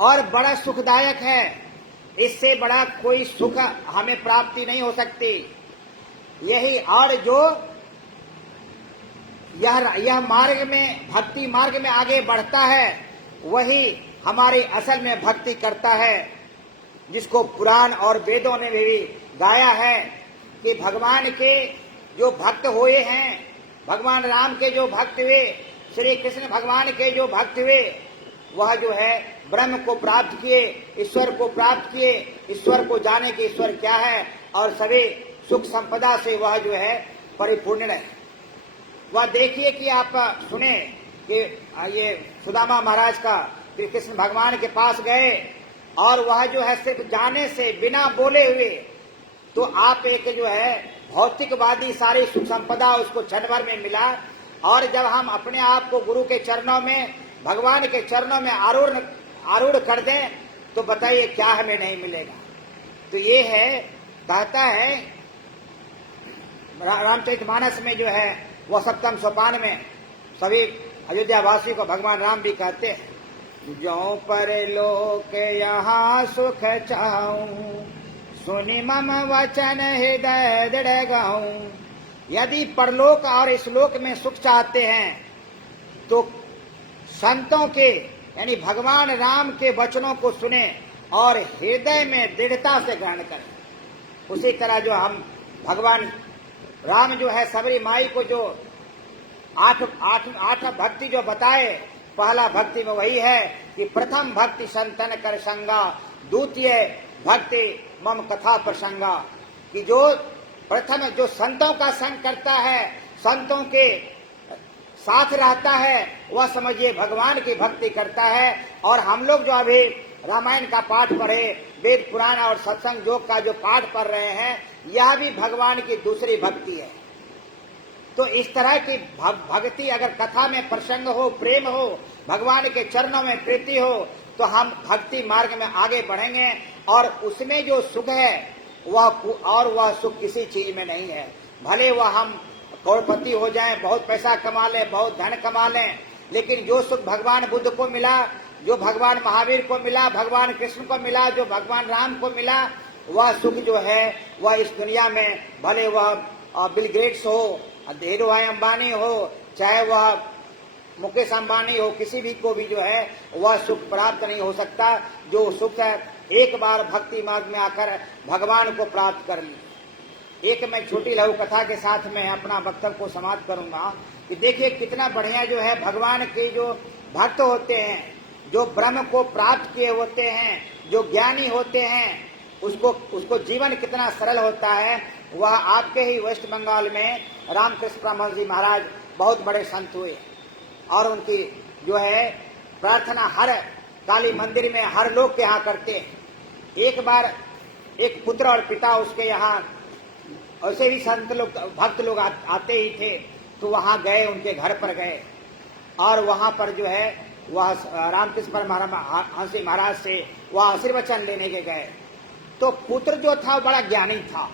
और बड़ा सुखदायक है। इससे बड़ा कोई सुख हमें प्राप्ति नहीं हो सकती। यही और जो यह मार्ग में, भक्ति मार्ग में आगे बढ़ता है, वही हमारी असल में भक्ति करता है, जिसको पुराण और वेदों ने भी गाया है कि भगवान के जो भक्त हुए हैं, भगवान राम के जो भक्त हुए, श्री कृष्ण भगवान के जो भक्त हुए, वह जो है ब्रह्म को प्राप्त किए, ईश्वर को प्राप्त किए, ईश्वर को जाने कि ईश्वर क्या है, और सभी सुख संपदा से वह जो है परिपूर्ण है। वह देखिए कि आप सुने कि ये सुदामा महाराज का कृष्ण भगवान के पास गए और वह जो है सिर्फ जाने से, बिना बोले हुए, तो आप एक जो है भौतिकवादी सारी सुख संपदा उसको क्षण भर में मिला, और जब हम अपने आप को गुरु के चरणों में, भगवान के चरणों में आरूढ़ कर दें, तो बताइए क्या हमें नहीं मिलेगा। तो ये है, कहता है रामचरितमानस में जो है वह सप्तम सोपान में सभी अयोध्या वासी को भगवान राम भी कहते हैं, जो पर लोक यहाँ सुख चाहूं, सुनि मम वचन हृदय दृढ़ गाऊं। यदि परलोक और इस लोक में सुख चाहते हैं तो संतों के यानी भगवान राम के वचनों को सुने और हृदय में दृढ़ता से ग्रहण करें। उसी तरह जो हम भगवान राम जो है सबरी माई को जो आठ भक्ति जो बताए, पहला भक्ति में वही है कि प्रथम भक्ति संतन कर संगा, द्वितीय भक्ति मम कथा प्रसंगा। कि जो प्रथम जो संतों का संग करता है, संतों के साथ रहता है, वह समझिए भगवान की भक्ति करता है। और हम लोग जो अभी रामायण का पाठ पढ़े, वेद पुराण और सत्संग योग का जो पाठ पढ़ रहे हैं, यह भी भगवान की दूसरी भक्ति है। तो इस तरह की भक्ति अगर कथा में प्रसंग हो, प्रेम हो, भगवान के चरणों में प्रीति हो, तो हम भक्ति मार्ग में आगे बढ़ेंगे। और उसमें जो सुख है वह सुख किसी चीज में नहीं है। भले वह हम करोड़पति हो जाएं, बहुत पैसा कमा लें, बहुत धन कमा लें, लेकिन जो सुख भगवान बुद्ध को मिला, जो भगवान महावीर को मिला, भगवान कृष्ण को मिला, जो भगवान राम को मिला, वह सुख जो है वह इस दुनिया में, भले वह बिल गेट्स हो, धीरूभाई अंबानी हो, चाहे वह मुकेश अंबानी हो, किसी भी को भी जो है वह सुख प्राप्त नहीं हो सकता। जो सुख है एक बार भक्ति मार्ग में आकर भगवान को प्राप्त कर ली। एक मैं छोटी लघु कथा के साथ में अपना वक्तव्य को समाप्त करूंगा कि देखिए कितना बढ़िया जो है भगवान के जो भक्त होते हैं, जो ब्रह्म को प्राप्त किए होते हैं, जो ज्ञानी होते हैं, उसको जीवन कितना सरल होता है। वह आपके ही वेस्ट बंगाल में रामकृष्ण परमहंस जी महाराज बहुत बड़े संत हुए और उनकी जो है प्रार्थना हर काली मंदिर में हर लोग के यहाँ करते हैं। एक बार एक पुत्र और पिता उसके यहाँ, ऐसे भी संत लोग भक्त लोग आते ही थे, तो वहाँ गए, उनके घर पर गए और वहाँ पर जो है वह रामकृष्ण परमहंस जी महाराज से वह आशीर्वचन लेने के गए। तो पुत्र जो था बड़ा ज्ञानी था,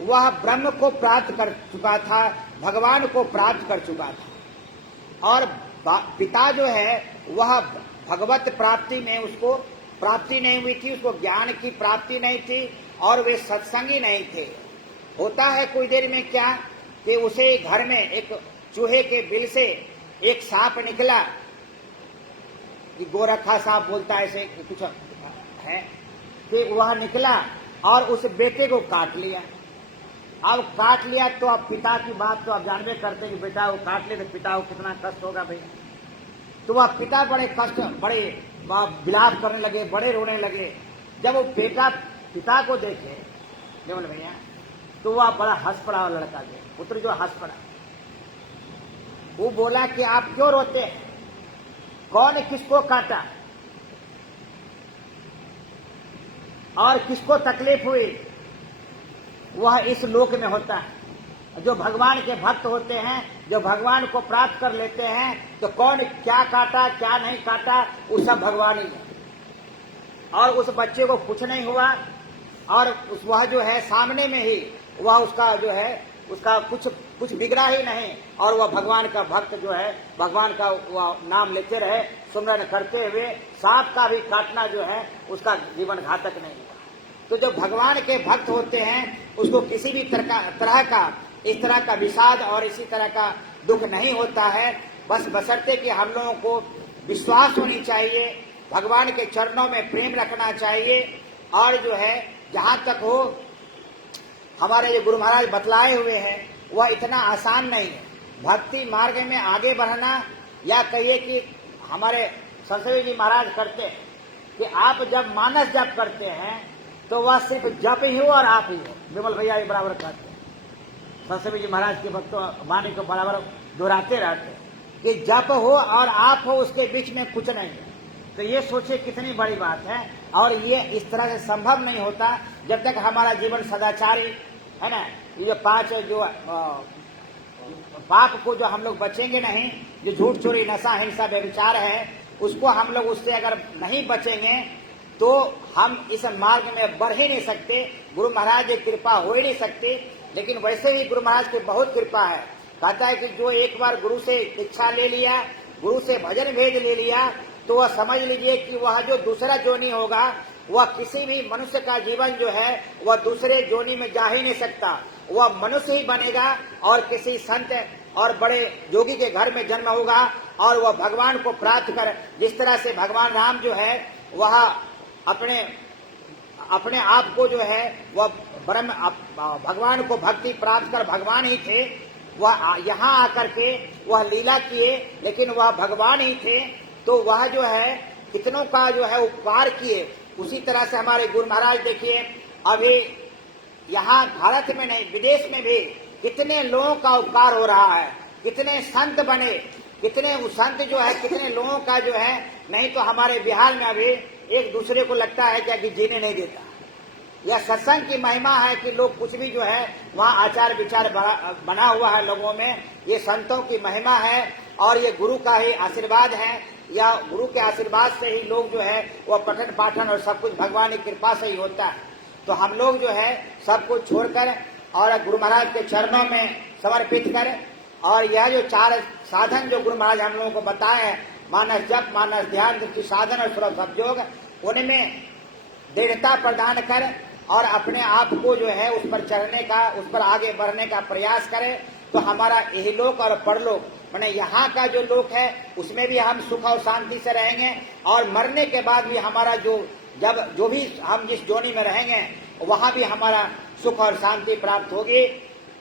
वह ब्रह्म को प्राप्त कर चुका था, भगवान को प्राप्त कर चुका था। और पिता जो है वह भगवत प्राप्ति में उसको प्राप्ति नहीं हुई थी, उसको ज्ञान की प्राप्ति नहीं थी और वे सत्संगी नहीं थे। होता है कुछ देर में क्या कि उसे घर में एक चूहे के बिल से एक सांप निकला, कि गोरखा सांप बोलता है, ऐसे कुछ है कि वह निकला और उस बेटे को काट लिया। अब काट लिया तो अब पिता की बात तो आप जानबे करते कि बेटा वो काट ले तो पिता को कितना कष्ट होगा भैया। तो वह पिता बड़े कष्ट, बड़े विलाप करने लगे, बड़े रोने लगे। जब वो बेटा पिता को देखे केवल भैया, तो वह बड़ा हंस पड़ा, लड़का जो पुत्र जो हंस पड़ा। वो बोला कि आप क्यों रोते हैं, कौन किसको काटा और किसको तकलीफ हुई, वह इस लोक में होता है। जो भगवान के भक्त होते हैं, जो भगवान को प्राप्त कर लेते हैं, तो कौन क्या काटा क्या नहीं काटा वो सब भगवान ही है। और उस बच्चे को कुछ नहीं हुआ, और वह जो है सामने में ही वह उसका जो है उसका कुछ बिगड़ा ही नहीं, और वह भगवान का भक्त जो है भगवान का वह नाम लेते रहे, सुमरन करते हुए सांप का भी काटना जो है उसका जीवन घातक नहीं हुआ। तो जो भगवान के भक्त होते हैं उसको किसी भी तरह का इस तरह का विषाद और इसी तरह का दुख नहीं होता है। बस बशर्ते कि हम लोगों को विश्वास होनी चाहिए, भगवान के चरणों में प्रेम रखना चाहिए, और जो है जहां तक हो हमारे जो गुरु महाराज बतलाए हुए हैं वह इतना आसान नहीं है। भक्ति मार्ग में आगे बढ़ना, या कहिए कि हमारे संसदीय जी महाराज करते हैं कि आप जब मानस जप करते हैं तो वह सिर्फ जप ही हो और आप ही हो। विमल भैया भी बराबर कहते हैं, संसदीय जी महाराज के भक्तों वाणी को बराबर दोहराते रहते हैं कि जप हो और आप हो, उसके बीच में कुछ नहीं है। तो ये सोचिए कितनी बड़ी बात है, और ये इस तरह से संभव नहीं होता जब तक हमारा जीवन सदाचारी है ना। ये जो 5 जो पाप को जो हम लोग बचेंगे नहीं, जो झूठ चोरी नशा हिंसा व्यभिचार है, उसको हम लोग उससे अगर नहीं बचेंगे तो हम इस मार्ग में बढ़ ही नहीं सकते। गुरु महाराज की कृपा हो ही नहीं सकती। लेकिन वैसे ही गुरु महाराज की बहुत कृपा है। कहता है कि जो एक बार गुरु से दीक्षा ले लिया, गुरु से भजन भेद ले लिया, तो वह समझ लीजिए कि वह जो दूसरा जोनी होगा, वह किसी भी मनुष्य का जीवन जो है वह दूसरे जोनी में जा ही नहीं सकता। वह मनुष्य ही बनेगा और किसी संत और बड़े योगी के घर में जन्म होगा, और वह भगवान को प्राप्त कर, जिस तरह से भगवान राम जो है वह अपने आप को जो है वह ब्रह्म भगवान को भक्ति प्राप्त कर भगवान ही थे। वह यहाँ आकर के वह लीला किए, लेकिन वह भगवान ही थे। तो वह जो है कितनों का जो है उपकार किए। उसी तरह से हमारे गुरु महाराज देखिए, अभी यहाँ भारत में नहीं विदेश में भी कितने लोगों का उपकार हो रहा है, कितने संत बने, कितने संत जो है कितने लोगों का जो है। नहीं तो हमारे बिहार में अभी एक दूसरे को लगता है क्या कि जीने नहीं देता। यह सत्संग की महिमा है कि लोग कुछ भी जो है वहाँ आचार विचार बना हुआ है लोगों में। ये संतों की महिमा है और ये गुरु का ही आशीर्वाद है, या गुरु के आशीर्वाद से ही लोग जो है वह पठन पाठन और सब कुछ भगवान की कृपा से ही होता है। तो हम लोग जो है सब कुछ छोड़कर और गुरु महाराज के चरणों में समर्पित कर, और यह जो 4 साधन जो गुरु महाराज हम लोगों को बताए हैं, मानस जप, मानस ध्यान, दृष्टि साधन और सुलभ संयोग, उनमें दृढ़ता प्रदान कर और अपने आप को जो है उस पर चढ़ने का, उस पर आगे बढ़ने का प्रयास करें। तो हमारा यही लोक और परलोक, माने यहाँ का जो लोक है उसमें भी हम सुख और शांति से रहेंगे, और मरने के बाद भी हमारा जो भी हम जिस जोनी में रहेंगे वहाँ भी हमारा सुख और शांति प्राप्त होगी।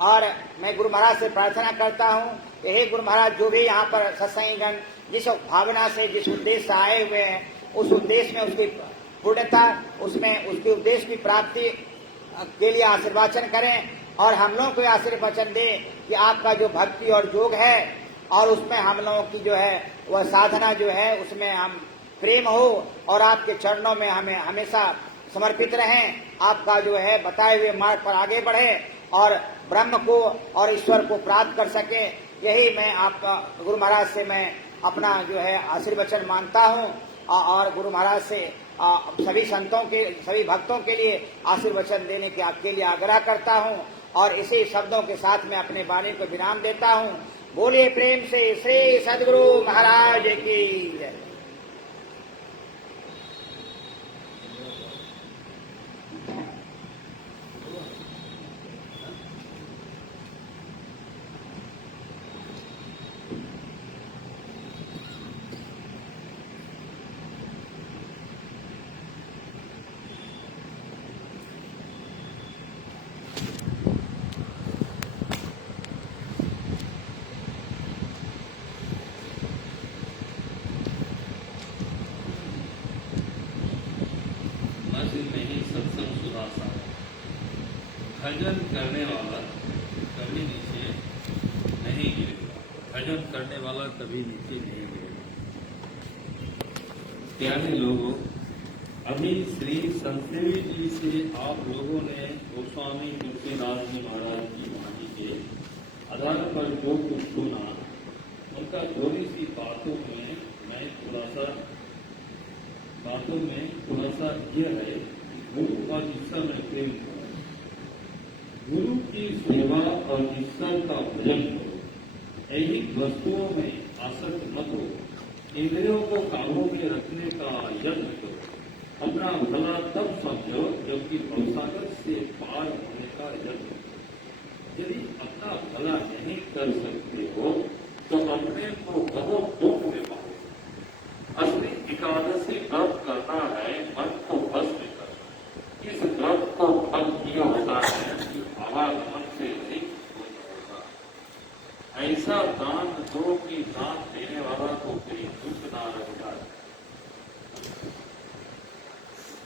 और मैं गुरु महाराज से प्रार्थना करता हूँ, यही गुरु महाराज जो भी यहाँ पर सत्संगीगण जिस भावना से, जिस उद्देश्य से आए हुए हैं, उस उद्देश्य में उसकी पूर्णता, उसमें उसके उद्देश्य की प्राप्ति के लिए आशीर्वाचन करें, और हम लोगों को आशीर्वचन दे कि आपका जो भक्ति और योग है और उसमें हम लोगों की जो है वह साधना जो है उसमें हम प्रेम हो, और आपके चरणों में हमें हमेशा समर्पित रहें, आपका जो है बताए हुए मार्ग पर आगे बढ़े और ब्रह्म को और ईश्वर को प्राप्त कर सके। यही मैं आपका गुरु महाराज से मैं अपना जो है आशीर्वचन मांगता हूँ, और गुरु महाराज से सभी संतों के, सभी भक्तों के लिए आशीर्वचन देने के आपके लिए आग्रह करता हूँ, और इसी शब्दों के साथ मैं अपने वाणी को विराम देता हूँ। बोलिए प्रेम से श्री सद्गुरु महाराज की जय। भजन करने वाला कभी नीचे नहीं गिरेगा। भजन करने वाला कभी नीचे नहीं गिरेगा। प्यारे लोगों, अभी श्री संतदेवी जी से आप लोगों ने गोस्वामी तुलसीदास जी महाराज की वाणी के आधार पर जो कुछ सुना, उनका थोड़ी सी बातों में खुलासा यह है कि गुरु और ईश्वर में प्रेम करो, गुरु की सेवा और ईश्वर का भजन करो, ऐहिक वस्तुओं में आसक्त मत हो, इंद्रियों को काबू में रखने का यत्न करो, अपना भला तब समझो जबकि भवसागर से पार होने का यत्न करो। यदि अपना भला नहीं कर सकते हो तो अपने को बहुत दुख में पाओ। असली एकादशी व्रत करना है मन को बस में करना। इस व्रत को फल किया होता है कि आवागमन से नहीं होता। ऐसा दान दो कि दान देने वाला को कोई दुख ना रह जाए। सुदामा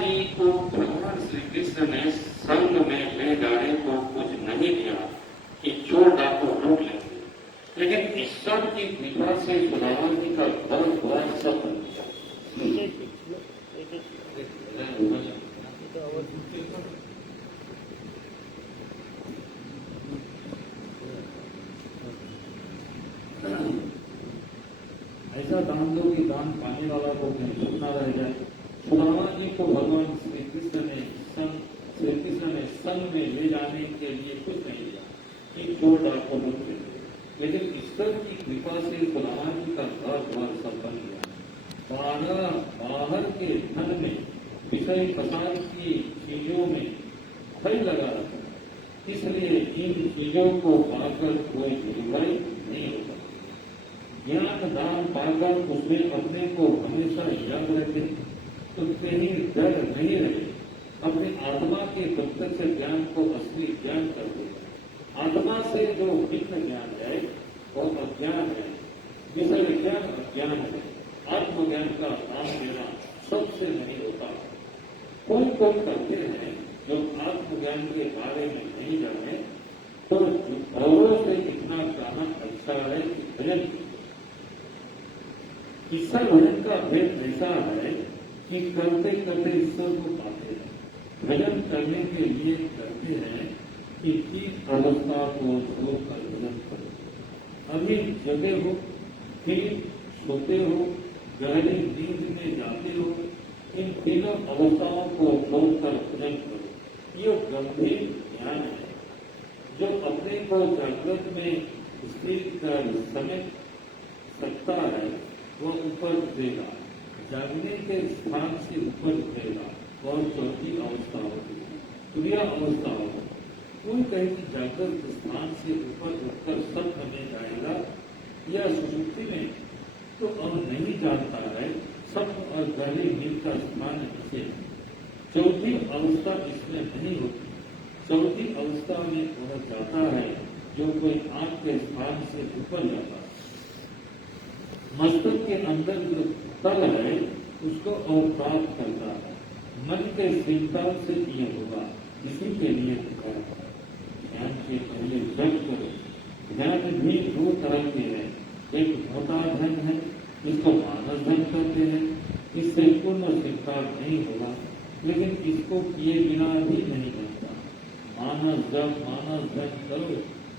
जी को भगवान श्री कृष्ण ने संग में ले जाने को कुछ नहीं दिया कि चोर डाकू लूट लेंगे, लेकिन ईश्वर की कृपा से सुदामा जी का बहुत बड़ा सब बन गया। ऐसा दान दो कि दान पाने वाला को कहीं दुख ना रह जाए। सुदामा जी को भगवान श्री कृष्ण ने संग में ले जाने के लिए कुछ नहीं दिया कि चोर डाकू लूट लेंगे, लेकिन ईश्वर की कृपा से सुदामा जी का घर द्वार सब बन गया। बाहर के धन में विषय प्रसाद की चीजों में भय लगा रखा, इसलिए इन चीजों को पाकर कोई निर्भय नहीं होता। ज्ञान दान पाकर उसमें अपने को हमेशा याद रखे तो कहीं डर नहीं रहे। अपनी आत्मा के प्रत्यक्ष ज्ञान को असली ज्ञान कर देगा। आत्मा से जो भिन्न ज्ञान है वह अज्ञान है, विषय ज्ञान अज्ञान है। आत्मज्ञान का दान देना सबसे नहीं होता। कोई करते हैं जो आत्मज्ञान के बारे में नहीं जाने तो औरों से इतना कहना अच्छा है कि भजन ईश्वर भजन का भेद ऐसा है कि करते करते ईश्वर को पाते हैं। भजन करने के लिए करते हैं कि किस अवस्था को छोड़कर भजन करो। अभी जगे हो, फिर सोते हो, गहरी नींद में जाते हो, इन तीनों अवस्थाओं को छोड़कर भजन करो। ये गंभीर ज्ञान है जो अपने को जागृत में स्थिर कर समेट सकता है वह ऊपर उठेगा, जागने के स्थान से ऊपर उठेगा। और चौथी अवस्था होगी तुरिया अवस्था होगी। कोई कहे कि जागृत स्थान से ऊपर उठकर स्वप्न में जाएगा या सुषुप्ति में, तो अब नहीं जानता है स्वप्न और गहरी नींद का स्थान नीचे। चौथी अवस्था इसमें नहीं होती। चौथी अवस्था में वह जाता है जो कोई आंख के स्थान से ऊपर जाता है। मस्तक के अंदर जो तल है उसको और प्राप्त करता है। मन के चिंता से ये होगा, इसी के लिए ध्यान के पहले जप करो। ध्यान भी दो तरह के हैं, एक मोटा धन है इसको मानस धन कहते हैं, इससे पूर्ण स्वीकार नहीं होगा, लेकिन इसको किए बिना भी नहीं बनता। मानस जप मानस धन करो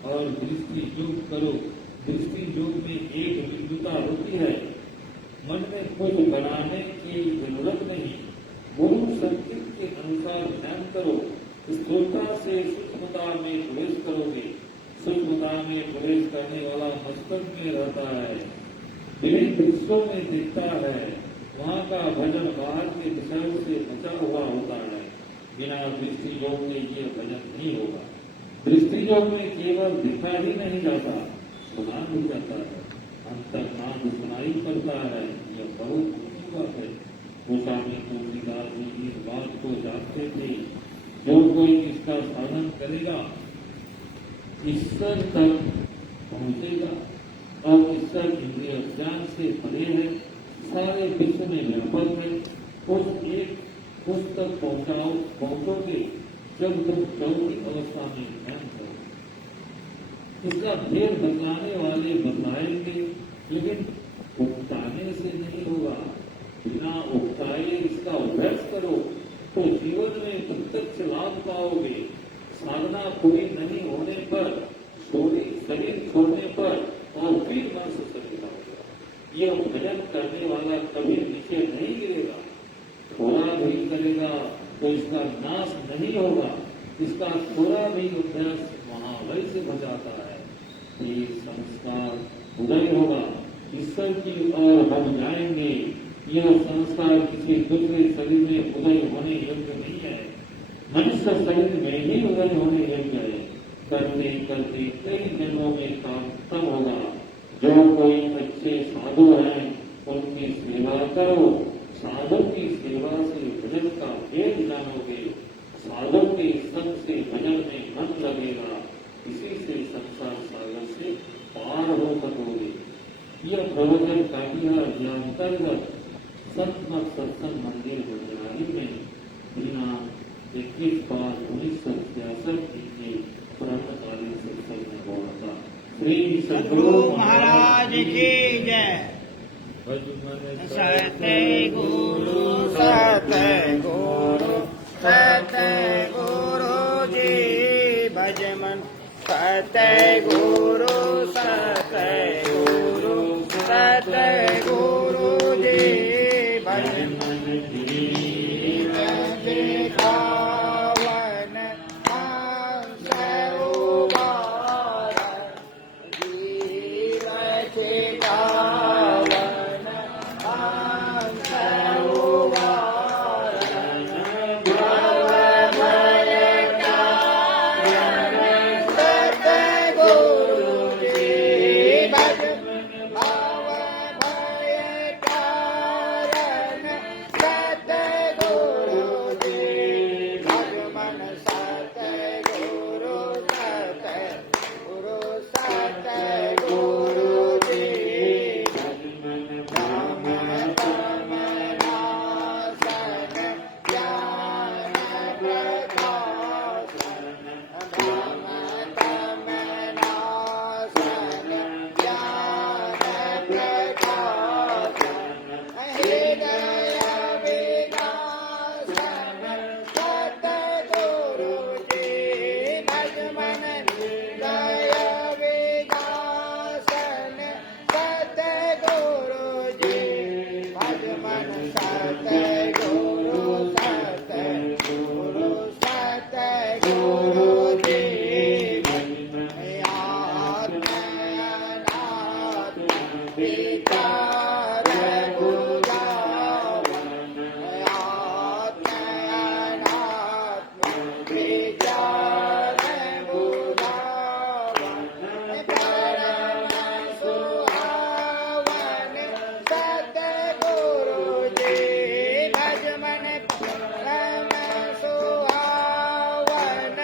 और दृष्टि योग करो। दृष्टि योग में एक बिंदुता होती है, मन में कुछ बनाने की जरूरत नहीं। गुरु संकेत के अनुसार ध्यान करो। स्थूलता से सूक्ष्मता में प्रवेश करोगे। सूक्ष्मता में प्रवेश करने वाला मस्तक में रहता है, विभिन्न दृश्यों में दिखता है। वहाँ का भजन बाहर के विषयों से बचा हुआ होता है। बिना दृष्टि योग के ये भजन नहीं होगा। दृष्टि योग में केवल दिखा ही नहीं जाता, सुना भी जाता है, अंतर्नाद सुनाई पड़ता है। यह बहुत ऊंची बात है। गोस्वामी तुलसीदास जी इस बात को जानते थे, जो कोई इसका साधन करेगा ईश्वर तक पहुंचेगा और ईश्वर इंद्रिय ज्ञान से परे है, सारे विश्व में व्यापक है, उस एक पुस्तक पहुंचोगे जब तुम चौथी अवस्था में ध्यान करो। इसका भेद बतलाने वाले बतलाएंगे, लेकिन उकताने से नहीं होगा। बिना उकताए इसका अभ्यास करो तो जीवन में प्रत्यक्ष लाभ पाओगे। साधना पूरी नहीं होने पर, शरीर छोड़ने पर और फिर मन से शरीर होगा। यह भजन करने वाला कभी नीचे नहीं गिरेगा, थोड़ा भी करेगा तो इसका नाश नहीं होगा। इसका थोड़ा भी अभ्यास महाबल से बचाता है। ये संस्कार उदय होगा, ईश्वर की ओर हम जाएंगे। यह संस्कार किसी दूसरे शरीर में उदय होने योग्य नहीं है, मनुष्य शरीर में ही उदय होने योग्य है। करते करते कई जन्मों में काम खत्म होगा। जो कोई अच्छे साधु हैं उनकी सेवा करो। साधु की सेवा से भजन का भेद जानोगे। साधु के संग से भजन में मन लगेगा। इसी से संसार सागर से पार हो सकोगे। यह प्रवचन काटिया अंतर्गत सतमत सत्संग मंदिर गुजराती में दिनांक 21/1966 के प्रातःकालीन सत्संग में हुआ था। श्री सद्गुरु महाराज की जय। सतगुरु सतगुरु सतगुरु जी भज मन। सतगुरु सतगुरु सतगुरु जी भज मन। दिखावन हंस उबार जीव चितावन हंस उबार भव भय कारण सतगुरु जी भज। भव भय कारण सतगुरु जी भज मन। सतगुरु सतगुरु सतगुरु जी भज मन। राम तम नासन ज्ञान प्रकाशन। राम तम नासन ज्ञान प्रकाशन। हृदय विकासन सतगुरु जी भज मन। हृदय विकासन सतगुरु जी भज मन। सतगुरु सतगुरु सतगुरु जी भज मन। आत्मनात्म पिता रघुरावन। आत्मनात्म पिता रघुरावन। परम सुहावन सतगुरु जी भज मन। परम सुहावन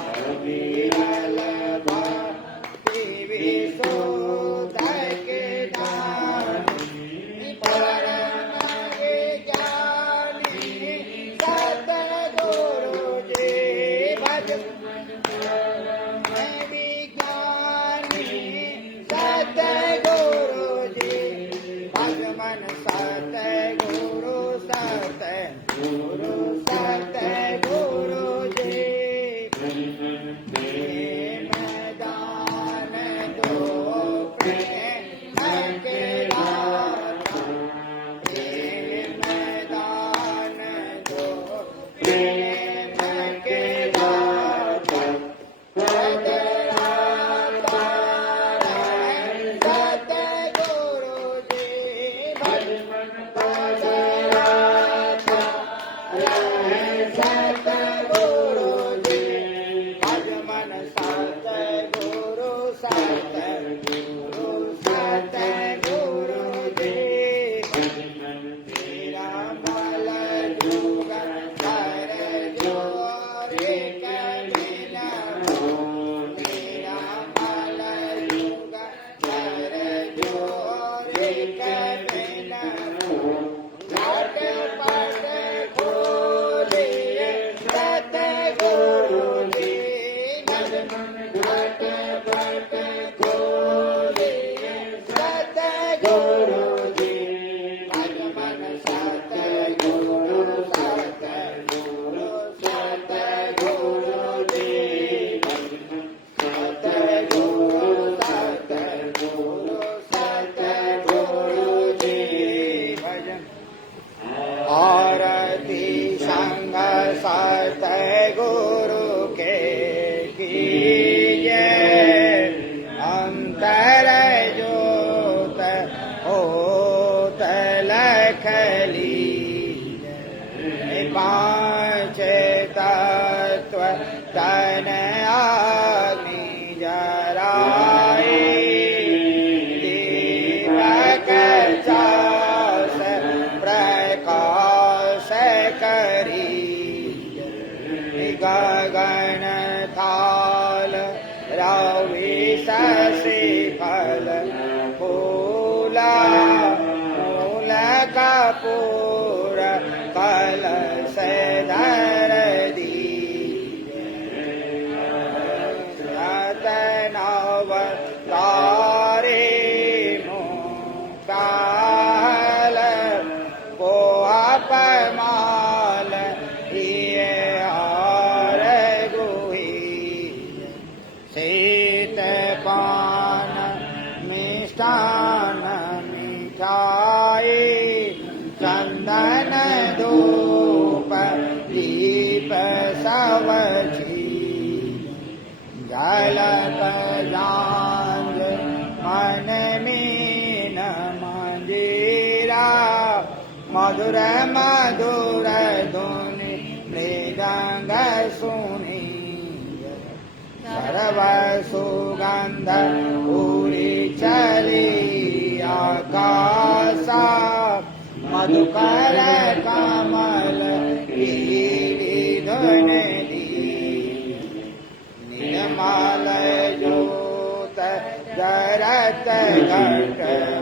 अविरल भक्ति विशुद्ध के दानी परम ज्ञानी सतगुरु जी भजन विज्ञानी सतगुरु जी भगवन सतगुरु सतगुरु सतगुरु जी मैदान दो प्रेम के दाता मैदान दो प्रेम के दाता सतगुरु जी भगवन सतगुरु जी भगवन सतगुरु सतगुरु सतगुरु जी तेरा मल जुग कर जो रे कबिला तेरा मल जुग कर जो रे कबिला घाट पट खोलिए सतगुरु जी भगवन घाट पट खोलिए सतगुरु जी भगवन सतगुरु सतगुरु सतगुरु जी सतगुरु सतगुरु सतगुरु जी भजन आरती संग सतगुरु के कीजिए अंतर जोत होत लख लीजिए पांच तत्व तन अग्नि जराए दीपक चास प्रकाश करी गगन थाल रवि शशि फल फूला मूल कपूर कल से धर दी नव तारे मुकाल को अपमाल ये आर गुही शीत पान मिष्टान मिठाई चंदन धूप दीप सवची जल जांज मन मीन मंजीरा मधुर मधुर धुनि मृदंग सुनी सर्व सुगंध पूरी चली आकाशा मधुकर कमल कीरी धुनि निर्मल ज्योत जरत घट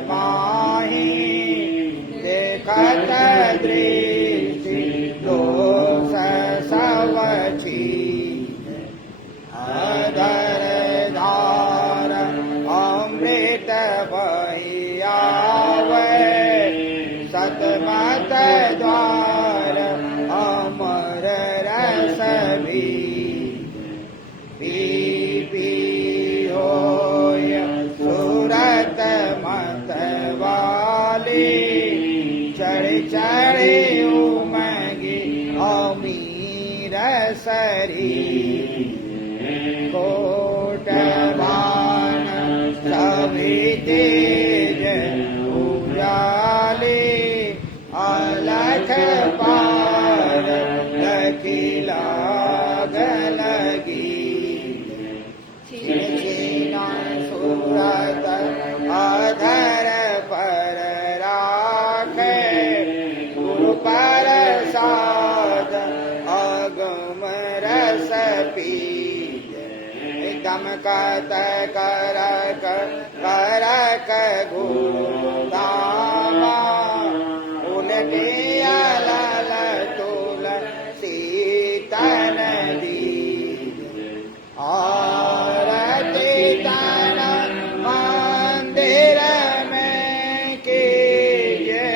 माही देखत दृष्टि दोष सवची अधर धार अमृत बहियावे सतमत द्वार अमर रस भी पी होय सूरत मत वाली चढ़ चढ़े उमगी अमीर सरी कोट भान सभी तेज उजाले अलख पार लखीला गलगी छिना सूरत अधर पर राखे गुरु प्रसाद अगम रस रस पीजे दम कत करक करक गुरु धामा उलटे अलल तुलसी तन दीजे आरती तन मंदिर में कीजे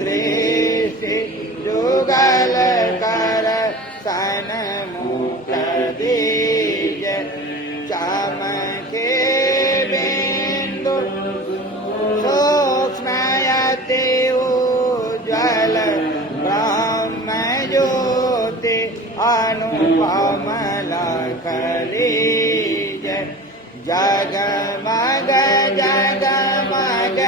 दृष्टि जुगल कर सन्मुख दीजे चमके बिंदु सूक्ष्मयति उज्ज्वल ब्रह्म ज्योति अनुपम लखलीजे जगमग जगमग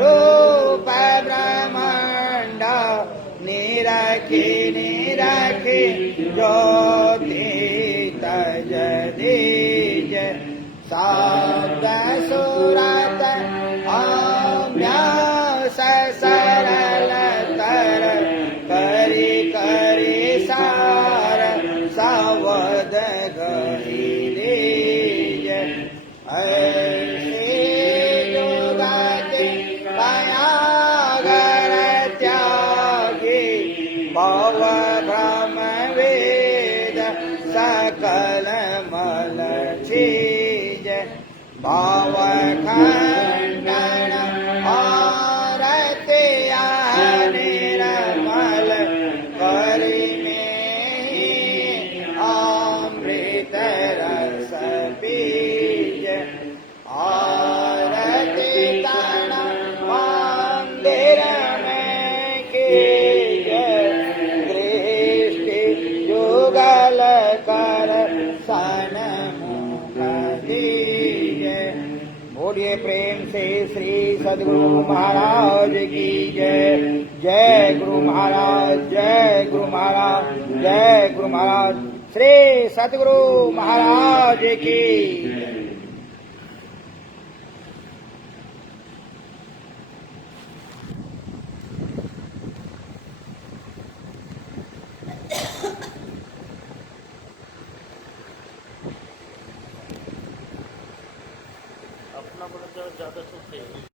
रूप ब्रह्मांड निरखी निरखी ज्योति तज दीजे सात सुरत अभ्यास सरल तर करी करी सार सावध गही दीजे ऐसे जुगति कयागर त्यागी भव भ्रम वेद सकल मल चीज भाव खंडन आरती निर्मल करी में अमृत रस पीज आरती तन मंदिर में कीज दृष्टि जुगल कर सन्मुख दीजे बोलिए प्रेम से श्री सद्गुरु महाराज की जय। जय गुरु महाराज, जय गुरु महाराज, जय गुरु महाराज। श्री सद्गुरु महाराज की जय। अपना बड़ा ज्यादा सुख है।